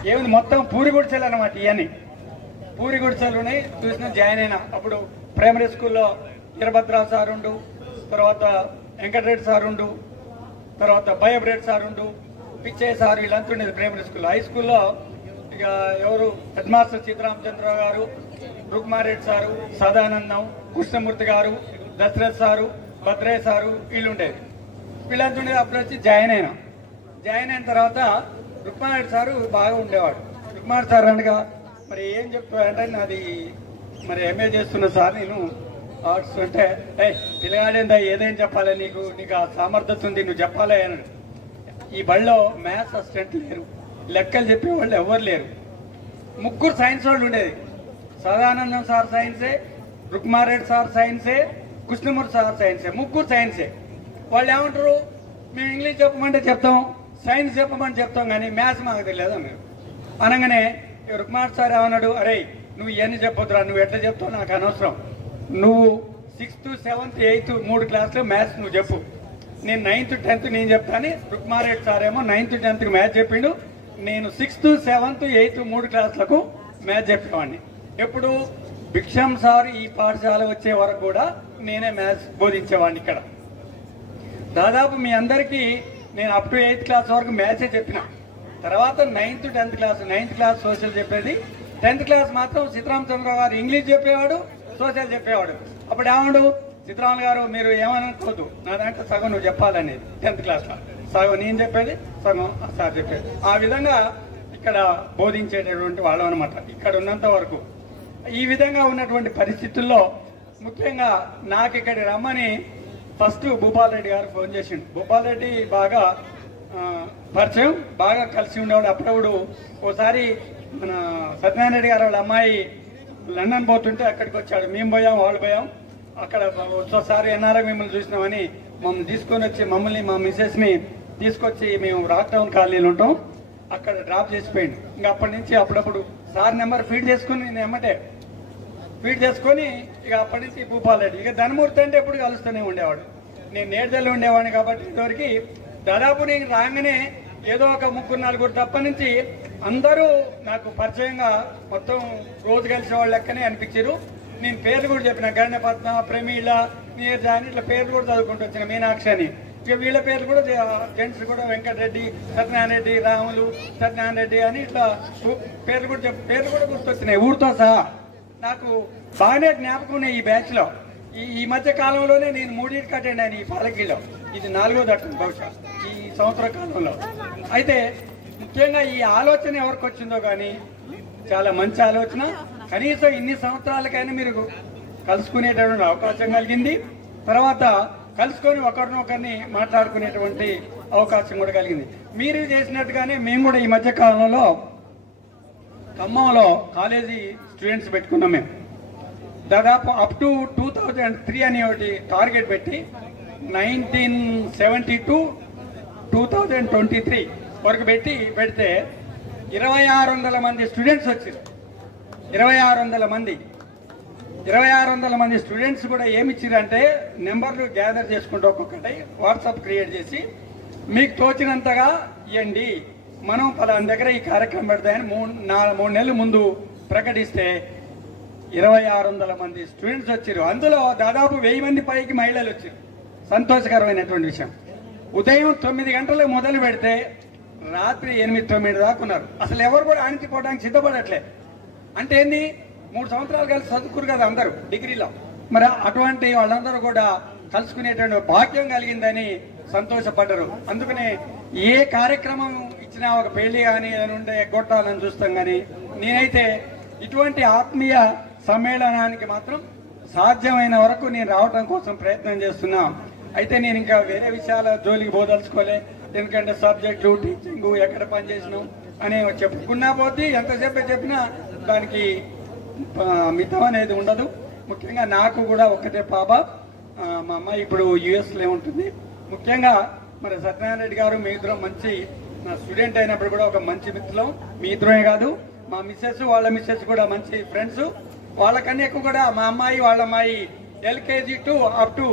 ఏముంది మొత్తం పూరి గుడిసెలు అనమాట. ఇవన్నీ పూరి గుడిసెలునే చూసిన జాయిన్ అయినా. అప్పుడు ప్రైమరీ స్కూల్లో వీరభద్రరావు సార్ ఉండు, తర్వాత వెంకటరెడ్డి సార్ ఉండు, తర్వాత భయబ్రెడ్డి సార్ ఉండు, పిచ్చయ్య సార్, వీళ్ళంతా ఉండేది ప్రైమరీ స్కూల్లో. హై స్కూల్లో ఇక ఎవరు హెడ్ మాస్టర్ సీతారామచంద్రరావు గారు, రుక్మారెడ్డి సారు, సదానందం, కృష్ణమూర్తి గారు, దశరథ్ సారు, భద్రయ్య సారు, వీళ్ళు ఉండేది. వీళ్ళంతా ఉండేది. అప్పుడు వచ్చి జాయిన్ అయిన తర్వాత రుక్మారెడ్డి సారు బాగా ఉండేవాడు. రుక్మారెడ్డి సార్ అనగా మరి ఏం చెప్తాడంటే, నాది మరి ఎంఏ చేస్తున్నా సార్ నేను ఆర్ట్స్ అంటే, పిల్లగాడేందా ఏదేం చెప్పాలి, నీకు ఆ సామర్థ్యత ఉంది, నువ్వు చెప్పాలి అన్నాడు. ఈ బళ్ళో మ్యాథ్స్ అసిస్టెంట్ లేరు, లెక్కలు చెప్పేవాళ్ళు ఎవరు లేరు. 3 సైన్స్ వాళ్ళు ఉండేది. సదానందం సార్ సైన్సే, రుక్మారెడ్డి సార్ సైన్సే, కృష్ణమూర్తి సార్ సైన్సే. 3 సైన్సే. వాళ్ళు ఏమంటారు, మేము ఇంగ్లీష్ చెప్పమంటే చెప్తాం, సైన్స్ చెప్పమని చెప్తాం, కానీ మ్యాథ్స్ మాకు తెలియదు మీరు అనగానే రుక్మారెడ్డి సార్ ఏమన్నాడు, అరే నువ్వు ఇవన్నీ చెప్పొద్దురా, నువ్వు ఎట్లా చెప్తావు నాకు అనవసరం, నువ్వు 6th, 7th, 8th 3 క్లాసులో మ్యాథ్స్ నువ్వు చెప్పు, నేను 9th, 10th నేను చెప్తాను. రుక్మారెడ్డి సార్ ఏమో 9th, 10th మ్యాథ్స్ చెప్పిండు. నేను 6th, 7th, 8th 3 క్లాసులకు మ్యాథ్స్ చెప్పేవాడిని. ఎప్పుడు భిక్షం సార్ ఈ పాఠశాల వచ్చే వరకు కూడా నేనే మ్యాథ్స్ బోధించేవాడిని. ఇక్కడ దాదాపు మీ అందరికీ నేను అప్ టు 8th క్లాస్ వరకు మ్యాథ్సే చెప్పిన. తర్వాత 9th 10th class 9th class social చెప్పేది, 10th క్లాస్ మాత్రం సీతారామచంద్ర గారు ఇంగ్లీష్ చెప్పేవాడు, సోషల్ చెప్పేవాడు. అప్పుడు ఏమడు సీతారామ గారు మీరు ఏమనుకోవద్దు, నా దాంట్లో సగం నువ్వు చెప్పాలనేది 10th క్లాస్లో, సగం నేను చెప్పేది సగం సార్ చెప్పేది. ఆ విధంగా ఇక్కడ బోధించేటటువంటి వాళ్ళం అనమాట ఇక్కడ ఉన్నంత వరకు. ఈ విధంగా ఉన్నటువంటి పరిస్థితుల్లో ముఖ్యంగా నాకు ఇక్కడికి రమ్మని ఫస్ట్ భూపాల్ రెడ్డి గారు ఫోన్ చేసిండు. భూపాల్ రెడ్డి బాగా పరిచయం, బాగా కలిసి ఉండేవాడు. అప్పుడప్పుడు ఓసారి మన సత్యనారాయణ రెడ్డి గారు వాళ్ళ అమ్మాయి లండన్ పోతుంటే అక్కడికి వచ్చాడు. మేము పోయాం, వాళ్ళు పోయాం. అక్కడ ఒకసారి ఎన్ఆర్ఐ మిమ్మల్ని చూసినామని మమ్మల్ని తీసుకొని వచ్చి మమ్మల్ని మా మిసెస్ ని తీసుకొచ్చి మేము రాక్ టౌన్ కాలనీలో ఉంటాం అక్కడ డ్రాప్ చేసిపోయింది. ఇంకా అప్పటి నుంచి అప్పుడప్పుడు సార్ నెంబర్ ఫీడ్ చేసుకుని నేను ఎమ్మటే ఫీడ్ చేసుకొని ఇక అప్పటి నుంచి భూపాల్ రెడ్డి. ఇక ధనమూర్తి అంటే ఎప్పుడు కలుస్తూనే ఉండేవాడు. నేను నేర్దల్లో ఉండేవాడిని కాబట్టి ఇదివరకు దాదాపు నేను రాగానే ఏదో ఒక 3-4 తప్ప నుంచి అందరూ నాకు పరిచయంగా మొత్తం రోజు కలిసే వాళ్ళ లెక్కనే అనిపించారు. నేను పేర్లు కూడా చెప్పిన గణపద్మ, ప్రమీళ, నీరజ అని ఇట్లా పేర్లు కూడా చదువుకుంటూ వచ్చిన, మీనాక్షి అని. ఇక వీళ్ళ పేర్లు కూడా జెంట్స్ కూడా వెంకటరెడ్డి, సత్యనారాయణ రెడ్డి, రాములు, సత్యనారాయణ రెడ్డి అని ఇట్లా పేర్లు కూడా గుర్తొచ్చినాయి ఊరితో సహా. నాకు బాగానే జ్ఞాపకం ఉన్నాయి ఈ బ్యాచ్ లో. ఈ మధ్య కాలంలోనే నేను 3 అటెండ్ అయిన ఈ పాలకీలో, ఇది 4వ అటెండ్ బహుశా ఈ సంవత్సర కాలంలో. అయితే ముఖ్యంగా ఈ ఆలోచన ఎవరికి వచ్చిందో కానీ చాలా మంచి ఆలోచన. కనీసం ఇన్ని సంవత్సరాలకైనా మీరు కలుసుకునేటటువంటి అవకాశం కలిగింది. తర్వాత కలుసుకొని ఒకరినొకరిని మాట్లాడుకునేటువంటి అవకాశం కూడా కలిగింది. మీరు చేసినట్టుగానే మేము కూడా ఈ మధ్య కాలంలో ఖమ్మంలో కాలేజీ స్టూడెంట్స్ పెట్టుకున్నాం. మేము దాదాపు అప్ టు 2003 అని ఒకటి టార్గెట్ పెట్టి 1970 to 2023 వరకు పెడితే 2600 మంది స్టూడెంట్స్ వచ్చారు. 2600 మంది స్టూడెంట్స్ కూడా ఏమిచ్చిరంటే నెంబర్లు గ్యాదర్ చేసుకుంటూ ఒక్కొక్కటి వాట్సాప్ క్రియేట్ చేసి మీకు తోచినంతగా ఇవ్వండి, మనం పలానా దగ్గర ఈ కార్యక్రమం పెడతాయని 3 నెలల ముందు ప్రకటిస్తే 2600 మంది స్టూడెంట్స్ వచ్చారు. అందులో దాదాపు 1000 మంది పైకి మహిళలు వచ్చారు. సంతోషకరమైనటువంటి విషయం. ఉదయం 9 గంటలకు మొదలు పెడితే రాత్రి 8-9 దాకా ఉన్నారు. అసలు ఎవరు కూడా ఆణించుకోవడానికి సిద్ధపడట్లే. అంటే ఏంది, 3 సంవత్సరాలు కలిసి చదువుకురు కదా అందరూ డిగ్రీలో. మరి అటువంటి వాళ్ళందరూ కూడా కలుసుకునేటువంటి భాగ్యం కలిగిందని సంతోషపడ్డారు. అందుకనే ఏ కార్యక్రమం ఇచ్చినా ఒక పెళ్లి కానీ ఉండే ఎగ్గొట్టాలని చూస్తాం. కానీ నేనైతే ఇటువంటి ఆత్మీయ సమ్మేళనానికి మాత్రం సాధ్యమైన వరకు నేను రావడం కోసం ప్రయత్నం చేస్తున్నా. అయితే నేను ఇంకా వేరే విషయాల జోలికి పోదలుచుకోలే. ఎందుకంటే సబ్జెక్టు, టీచింగ్, ఎక్కడ పనిచేసినాం అని చెప్పుకున్నా పోతే ఎంతసేపు చెప్పినా దానికి మితం అనేది ఉండదు. ముఖ్యంగా నాకు కూడా ఒక్కటే పాప, మా అమ్మాయి ఇప్పుడు యుఎస్లో ఉంటుంది. ముఖ్యంగా మరి సత్యనారాయణ రెడ్డి గారు మీ ఇద్దరం మంచి నా స్టూడెంట్ అయినప్పుడు కూడా ఒక మంచి మిత్రులం. మీ ఇద్దరమే కాదు, మా మిస్సెస్ వాళ్ళ మిస్సెస్ కూడా మంచి ఫ్రెండ్స్. వాళ్ళకన్నా ఎక్కువ కూడా మా అమ్మాయి వాళ్ళ అమ్మాయి LKG to up to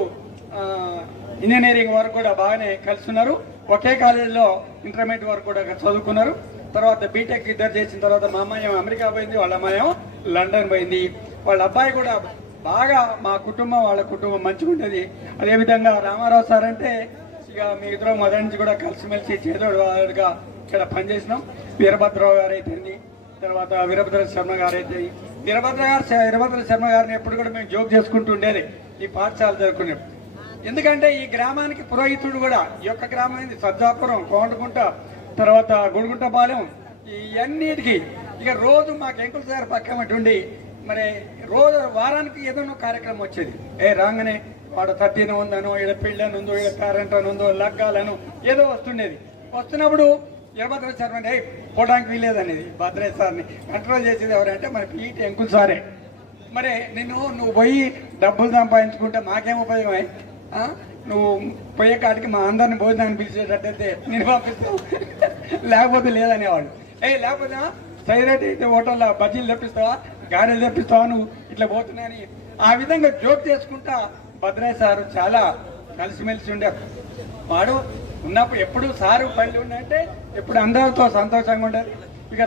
engineering వరకు కూడా బాగానే కలిసి ఉన్నారు. ఒకే కాలేజీలో ఇంటర్మీడియట్ వరకు కూడా చదువుకున్నారు. తర్వాత బీటెక్ ఇద్దరు చేసిన తర్వాత మా అమ్మాయి అమెరికా పోయింది, వాళ్ళ అమ్మాయి లండన్ పోయింది. వాళ్ళ అబ్బాయి కూడా బాగా మా కుటుంబం వాళ్ళ కుటుంబం మంచిగా ఉండేది. అదేవిధంగా రామారావు సార్ అంటే ఇక మీ ఇద్దరు మొదటి నుంచి కూడా కలిసిమెలిసి చేదోడుగా ఇక్కడ పనిచేసినాం. వీరభద్రరావు గారు అయితే, తర్వాత వీరభద్ర శర్మ గారు అయితే, వీరభద్ర శర్మ గారిని ఎప్పుడు కూడా మేము జోక్ చేసుకుంటూ ఉండేది ఈ పాఠశాల జరుపుకునే. ఎందుకంటే ఈ గ్రామానికి పురోహితుడు కూడా, ఈ యొక్క గ్రామం సజ్జాపురం, కోండగుంట, తర్వాత గుడిగుంటపాలెం, ఇవన్నిటికీ ఇక రోజు మాకు ఎంకుల సార్ పక్కన ఉండి మరి రోజు వారానికి ఏదైనా కార్యక్రమం వచ్చేది. రాగానే వాడు 13 ఉందనో, ఇక్కడ పెళ్ళని ఉందో, ఇక్కడ పేరెంట్ అని ఉందో, లగ్గాలను ఏదో వస్తుండేది. వస్తున్నప్పుడు వీరభద్ర శర్మ పోవడానికి వీలేదనేది. భద్రయ్య సార్ని కంట్రోల్ చేసేది ఎవరంటే మరి పీటీ ఎంకుల్ సారే. మరి నువ్వు పోయి డబ్బులు సంపాదించుకుంటే మాకేం ఉపయోగమే, నువ్వు పోయే కాడికి మా అందరిని భోజనాన్ని పిలిచేటట్టయితే నేను పంపిస్తావు, లేకపోతే లేదనేవాడు. లేకపోతే సైరెట్ అయితే హోటల్లో బజ్జీలు తెప్పిస్తావా, గారెలు తెప్పిస్తావా, నువ్వు ఇట్లా పోతున్నాని ఆ విధంగా జోక్ చేసుకుంటా భద్రయ్య సారు చాలా కలిసిమెలిసి ఉండే వాడు. ఉన్నప్పుడు ఎప్పుడు సారు పళ్ళు ఉండంటే ఎప్పుడు అందరితో సంతోషంగా ఉండేది. ఇక